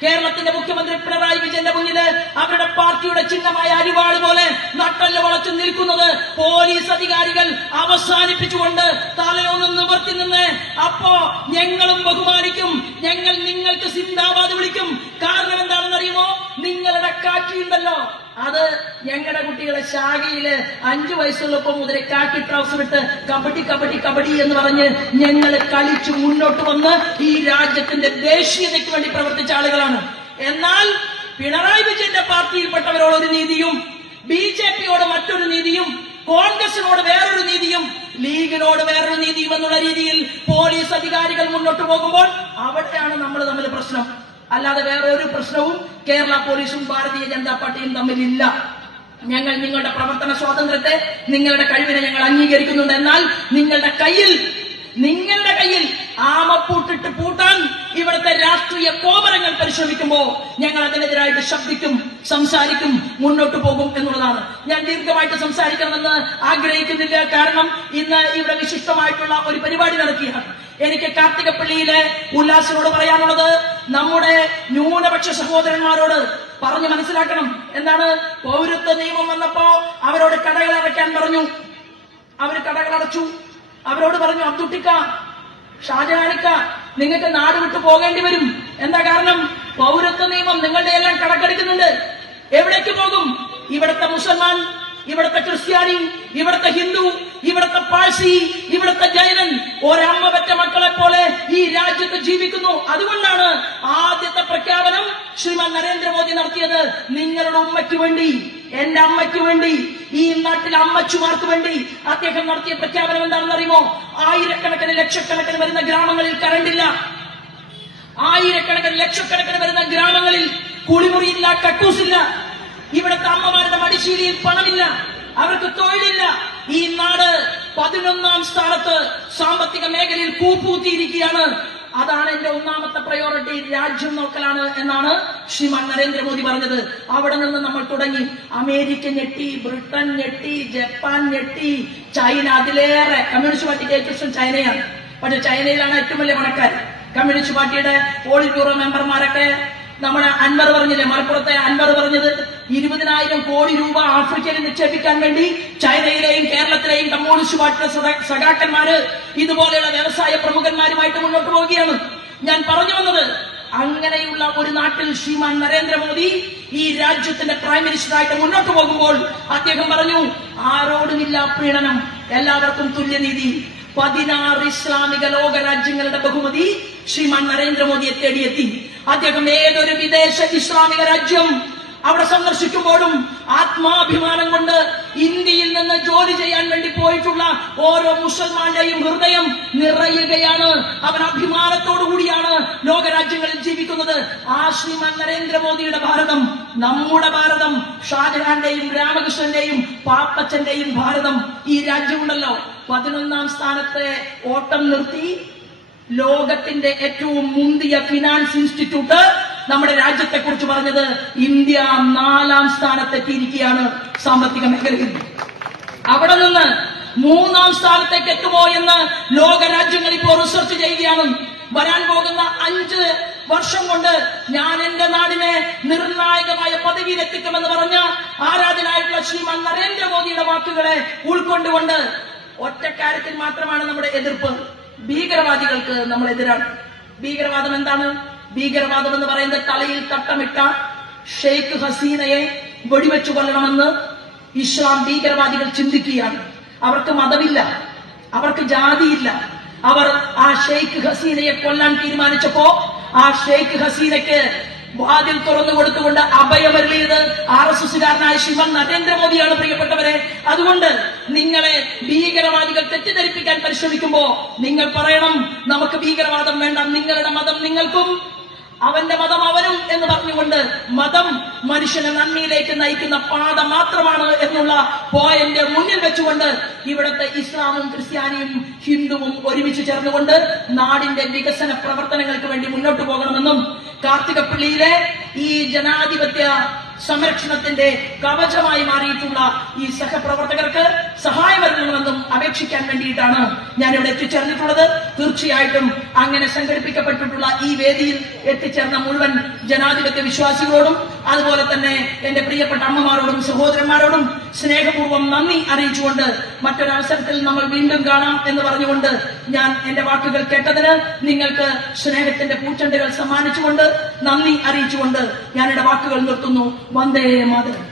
കേരളത്തിന്റെ മുഖ്യമന്ത്രി പിണറായി വിജയന്റെ മുന്നില് അവരുടെ പാർട്ടിയുടെ ചിഹ്നമായ അരിവാള് പോലെ നട്ടല് വളച്ചു നിൽക്കുന്നത് പോലീസ് അധികാരികൾ അവസാനിപ്പിച്ചുകൊണ്ട് തലയൊന്നും നിവർത്തി നിന്ന് അപ്പോ ഞങ്ങളും ബഹുമാനിക്കും, ഞങ്ങൾ നിങ്ങൾക്ക് സിന്ദാബാദ് വിളിക്കും. കാരണം എന്താണെന്ന് അറിയുമോ? നിങ്ങളുടെ കാക്കിയുണ്ടല്ലോ, അത് ഞങ്ങളുടെ കുട്ടികളെ ശാഖയില് 5 വയസ്സുള്ളപ്പോ മുതൽ കാക്കി ട്രൗസർ ഇട്ട് കബഡി കബഡി കബഡി എന്ന് പറഞ്ഞ് ഞങ്ങൾ കളിച്ചു മുന്നോട്ട് വന്ന് ഈ രാജ്യത്തിന്റെ ദേശീയതയ്ക്ക് വേണ്ടി പ്രവർത്തിച്ച ആളുകളാണ്. എന്നാൽ പിണറായി വിജയന്റെ പാർട്ടിയിൽപ്പെട്ടവരോട് ഒരു നീതിയും, BJP-യോട് മറ്റൊരു നീതിയും, കോൺഗ്രസിനോട് വേറൊരു നീതിയും, ലീഗിനോട് വേറൊരു നീതിയും എന്നുള്ള രീതിയിൽ പോലീസ് അധികാരികൾ മുന്നോട്ട് പോകുമ്പോൾ അവിടെയാണ് നമ്മൾ തമ്മിൽ പ്രശ്നം. അല്ലാതെ വേറെ ഒരു പ്രശ്നവും കേരള പോലീസും ഭാരതീയ ജനതാ പാർട്ടിയും തമ്മിലില്ല. ഞങ്ങൾ നിങ്ങളുടെ പ്രവർത്തന സ്വാതന്ത്ര്യത്തെ, നിങ്ങളുടെ കഴിവിനെ ഞങ്ങൾ അംഗീകരിക്കുന്നുണ്ട്. എന്നാൽ നിങ്ങളുടെ കയ്യിൽ ആമപ്പൂട്ടിട്ട് പൂട്ടാൻ ഇവിടുത്തെ രാഷ്ട്രീയ കോമരങ്ങൾ പരിശ്രമിക്കുമ്പോൾ ഞങ്ങൾ അതിനെതിരായിട്ട് ശബ്ദിക്കും, സംസാരിക്കും, മുന്നോട്ട് പോകും എന്നുള്ളതാണ്. ഞാൻ ദീർഘമായിട്ട് സംസാരിക്കണമെന്ന് ആഗ്രഹിക്കുന്നില്ല. കാരണം ഇന്ന് ഇവിടെ വിശിഷ്ടമായിട്ടുള്ള ഒരു പരിപാടി നടക്കുകയാണ്. എനിക്ക് കാർത്തികപ്പള്ളിയിലെ ഉല്ലാസിനോട് പറയാനുള്ളത്, നമ്മുടെ ന്യൂനപക്ഷ സഹോദരന്മാരോട് പറഞ്ഞു മനസ്സിലാക്കണം. എന്താണ്? പൗരത്വ നിയമം വന്നപ്പോ അവരോട് കടകൾ അടയ്ക്കാൻ പറഞ്ഞു. അവര് കടകൾ അടച്ചു. അവരോട് പറഞ്ഞു, അബ്ദുട്ടിക്ക, ഷാജഹാനിക്ക, നിങ്ങൾക്ക് നാട് വിട്ടു പോകേണ്ടി വരും. എന്താ കാരണം? പൗരത്വ നിയമം നിങ്ങളുടെ എല്ലാം കണക്കെടുക്കുന്നുണ്ട്. എവിടേക്ക് പോകും? ഇവിടുത്തെ മുസൽമാൻ, ഇവിടുത്തെ ക്രിസ്ത്യാനി, ഇവിടുത്തെ ഹിന്ദു, ഇവിടുത്തെ പാഴ്സി, ഇവിടുത്തെ ജൈനൻ ഒരമ്മ പെറ്റ മക്കളെ പോലെ ഈ രാജ്യത്ത് ജീവിക്കുന്നു. അതുകൊണ്ടാണ് ആദ്യത്തെ പ്രഖ്യാപനം ശ്രീമാൻ നരേന്ദ്രമോദി നടത്തിയത്. നിങ്ങളുടെ ഉമ്മയ്ക്ക് വേണ്ടി, എന്റെ അമ്മയ്ക്ക് വേണ്ടി, ഈ നാട്ടിലെ അമ്മച്ചുമാർക്ക് വേണ്ടി അദ്ദേഹം നടത്തിയ പ്രഖ്യാപനം എന്താണെന്ന് അറിയുമോ? ആയിരക്കണക്കിന് ലക്ഷക്കണക്കിന് വരുന്ന ഗ്രാമങ്ങളിൽ കറണ്ടില്ല. ആയിരക്കണക്കിന് ലക്ഷക്കണക്കിന് വരുന്ന ഗ്രാമങ്ങളിൽ കുളിമുറിയില്ല, കക്കൂസില്ല. ഇവിടുത്തെ അമ്മമാരുടെ മടിശീലിയിൽ പണമില്ല, അവർക്ക് തൊഴിലില്ല. ഈ നാട് 11ാം സ്ഥാനത്ത് സാമ്പത്തിക മേഖലയിൽ കൂപ്പൂത്തിയിരിക്കുകയാണ്. അതാണ് എന്റെ ഒന്നാമത്തെ പ്രയോറിറ്റി, രാജ്യം നോക്കലാണ് എന്നാണ് ശ്രീമാൻ നരേന്ദ്രമോദി പറഞ്ഞത്. അവിടെ നിന്ന് നമ്മൾ തുടങ്ങി. അമേരിക്ക ഞെട്ടി, ബ്രിട്ടൻ ഞെട്ടി, ജപ്പാൻ ഞെട്ടി, ചൈന അതിലേറെ. കമ്മ്യൂണിസ്റ്റ് പാർട്ടിക്ക് ഏറ്റവും ഇഷ്ടം ചൈനയാണ്. പക്ഷെ ചൈനയിലാണ് ഏറ്റവും വലിയ പണക്കാർ. കമ്മ്യൂണിസ്റ്റ് പാർട്ടിയുടെ പോളിറ്റ് ബ്യൂറോ മെമ്പർമാരൊക്കെ, നമ്മുടെ അൻവർ പറഞ്ഞില്ലേ, മലപ്പുറത്തെ അൻവർ പറഞ്ഞത് 20,000 കോടി രൂപ ആഫ്രിക്കയിൽ നിക്ഷേപിക്കാൻ വേണ്ടി ചൈനയിലെയും കേരളത്തിലെയും കമ്മ്യൂണിസ്റ്റ് പാർട്ടിയുടെ സഖാക്കന്മാര് ഇതുപോലെയുള്ള വ്യവസായ പ്രമുഖന്മാരുമായിട്ട് മുന്നോട്ട് പോവുകയാണ്. ഞാൻ പറഞ്ഞു വന്നത്, അങ്ങനെയുള്ള ഒരു നാട്ടിൽ ശ്രീമാൻ നരേന്ദ്രമോദി ഈ രാജ്യത്തിന്റെ പ്രൈം മിനിസ്റ്ററായിട്ട് മുന്നോട്ട് പോകുമ്പോൾ അദ്ദേഹം പറഞ്ഞു, ആരോടുമില്ല പ്രീണനം, എല്ലാവർക്കും തുല്യനീതി. 16 ഇസ്ലാമിക ലോക രാജ്യങ്ങളുടെ ബഹുമതി ശ്രീമാൻ നരേന്ദ്രമോദിയെ തേടിയെത്തി. അദ്ദേഹം ഏതൊരു വിദേശ ഇസ്ലാമിക രാജ്യം അവിടെ സന്ദർശിക്കുമ്പോഴും ആത്മാഭിമാനം കൊണ്ട് ഇന്ത്യയിൽ നിന്ന് ജോലി ചെയ്യാൻ വേണ്ടി പോയിട്ടുള്ള ഓരോ മുസൽമാന്റെയും ഹൃദയം നിറയുകയാണ്. അവൻ അഭിമാനത്തോടുകൂടിയാണ് ലോകരാജ്യങ്ങളിൽ ജീവിക്കുന്നത്. ആ ശ്രീമാൻ നരേന്ദ്രമോദിയുടെ ഭാരതം, നമ്മുടെ ഭാരതം, ഷാജഹാന്റെയും രാമകൃഷ്ണന്റെയും പാപ്പച്ചന്റെയും ഭാരതം, ഈ രാജ്യമുണ്ടല്ലോ, 11ാം സ്ഥാനത്തെ ഓട്ടം നിർത്തി ലോകത്തിന്റെ ഏറ്റവും മുന്തിയ ഫിനാൻസ് ഇൻസ്റ്റിറ്റ്യൂട്ട് നമ്മുടെ രാജ്യത്തെ കുറിച്ച് പറഞ്ഞത് ഇന്ത്യ 4ാം സ്ഥാനത്തെത്തിയിരിക്കുകയാണ് സാമ്പത്തിക മേഖലയിൽ. അവിടെ നിന്ന് 3ാം സ്ഥാനത്തേക്ക് എത്തുമോ എന്ന് ലോകരാജ്യങ്ങൾ ഇപ്പോൾ റിസർച്ച് ചെയ്യുകയാണ്. വരാൻ പോകുന്ന 5 വർഷം കൊണ്ട് ഞാൻ എന്റെ നാടിനെ നിർണായകമായ പദവിയിലെത്തിക്കുമെന്ന് പറഞ്ഞ ആരാധനായിട്ടുള്ള ശ്രീമാൻ നരേന്ദ്രമോദിയുടെ വാക്കുകളെ ഉൾക്കൊണ്ടുകൊണ്ട് ഒറ്റ കാര്യത്തിൽ മാത്രമാണ് നമ്മുടെ എതിർപ്പ്. ഭീകരവാദികൾക്ക് നമ്മൾ എതിരാണ്. ഭീകരവാദം എന്താണ്? ഭീകരവാദം എന്ന് പറയുന്നത് തലയിൽ തട്ടമിട്ട ഷെയ്ഖ് ഹസീനയെ വെടിവെച്ചു കൊല്ലണമെന്ന് ഇസ്ലാം ഭീകരവാദികൾ ചിന്തിക്കുകയാണ്. അവർക്ക് മതമില്ല, അവർക്ക് ജാതിയില്ല. അവർ ആ ഷെയ്ഖ് ഹസീനയെ കൊല്ലാൻ തീരുമാനിച്ചപ്പോ ആ ഷെയ്ഖ് ഹസീനയ്ക്ക് വാതിൽ തുറന്നു കൊടുത്തുകൊണ്ട് അഭയമരുളിയത് RSSകാരനായ ശ്രീമാൻ നരേന്ദ്രമോദിയാണ്. പ്രിയപ്പെട്ടവരെ, അതുകൊണ്ട് നിങ്ങളെ ഭീകരവാദികൾ തെറ്റിദ്ധരിപ്പിക്കാൻ പരിശ്രമിക്കുമ്പോ നിങ്ങൾ പറയണം, നമുക്ക് ഭീകരവാദം വേണ്ട, നിങ്ങളുടെ മതം നിങ്ങൾക്കും അവന്റെ മതം അവനും എന്ന് പറഞ്ഞുകൊണ്ട് മതം മനുഷ്യനെ നന്മയിലേക്ക് നയിക്കുന്ന പാത മാത്രമാണ് എന്നുള്ള പോയിന്റ് മുന്നിൽ വെച്ചുകൊണ്ട് ഇവിടുത്തെ ഇസ്ലാമും ക്രിസ്ത്യാനിയും ഹിന്ദുവും ഒരുമിച്ച് ചേർന്നുകൊണ്ട് നാടിന്റെ വികസന പ്രവർത്തനങ്ങൾക്ക് വേണ്ടി മുന്നോട്ട് പോകണമെന്നും കാർത്തികപ്പള്ളിയിലെ ഈ ജനാധിപത്യ സംരക്ഷണത്തിന്റെ കവചമായി മാറിയിട്ടുള്ള ഈ സഹപ്രവർത്തകർക്ക് സഹായം നൽകണമെന്നും അപേക്ഷിക്കാൻ വേണ്ടിയിട്ടാണ് ഞാനിവിടെ എത്തിച്ചേർന്നിട്ടുള്ളത്. തീർച്ചയായിട്ടും അങ്ങനെ സംഘടിപ്പിക്കപ്പെട്ടിട്ടുള്ള ഈ വേദിയിൽ എത്തിച്ചേർന്ന മുഴുവൻ ജനാധിപത്യ വിശ്വാസികളോടും അതുപോലെ തന്നെ എന്റെ പ്രിയപ്പെട്ട അമ്മമാരോടും സഹോദരന്മാരോടും സ്നേഹപൂർവ്വം നന്ദി അറിയിച്ചുകൊണ്ട് മറ്റൊരവസരത്തിൽ നമ്മൾ വീണ്ടും കാണാം എന്ന് പറഞ്ഞുകൊണ്ട് ഞാൻ എന്റെ വാക്കുകൾ കേട്ടതിന് നിങ്ങൾക്ക് സ്നേഹത്തിന്റെ പൂച്ചെണ്ടുകൾ സമ്മാനിച്ചുകൊണ്ട് നന്ദി അറിയിച്ചുകൊണ്ട് ഞാൻ എന്റെ വാക്കുകൾ നിർത്തുന്നു. വന്ദേ മാതരം.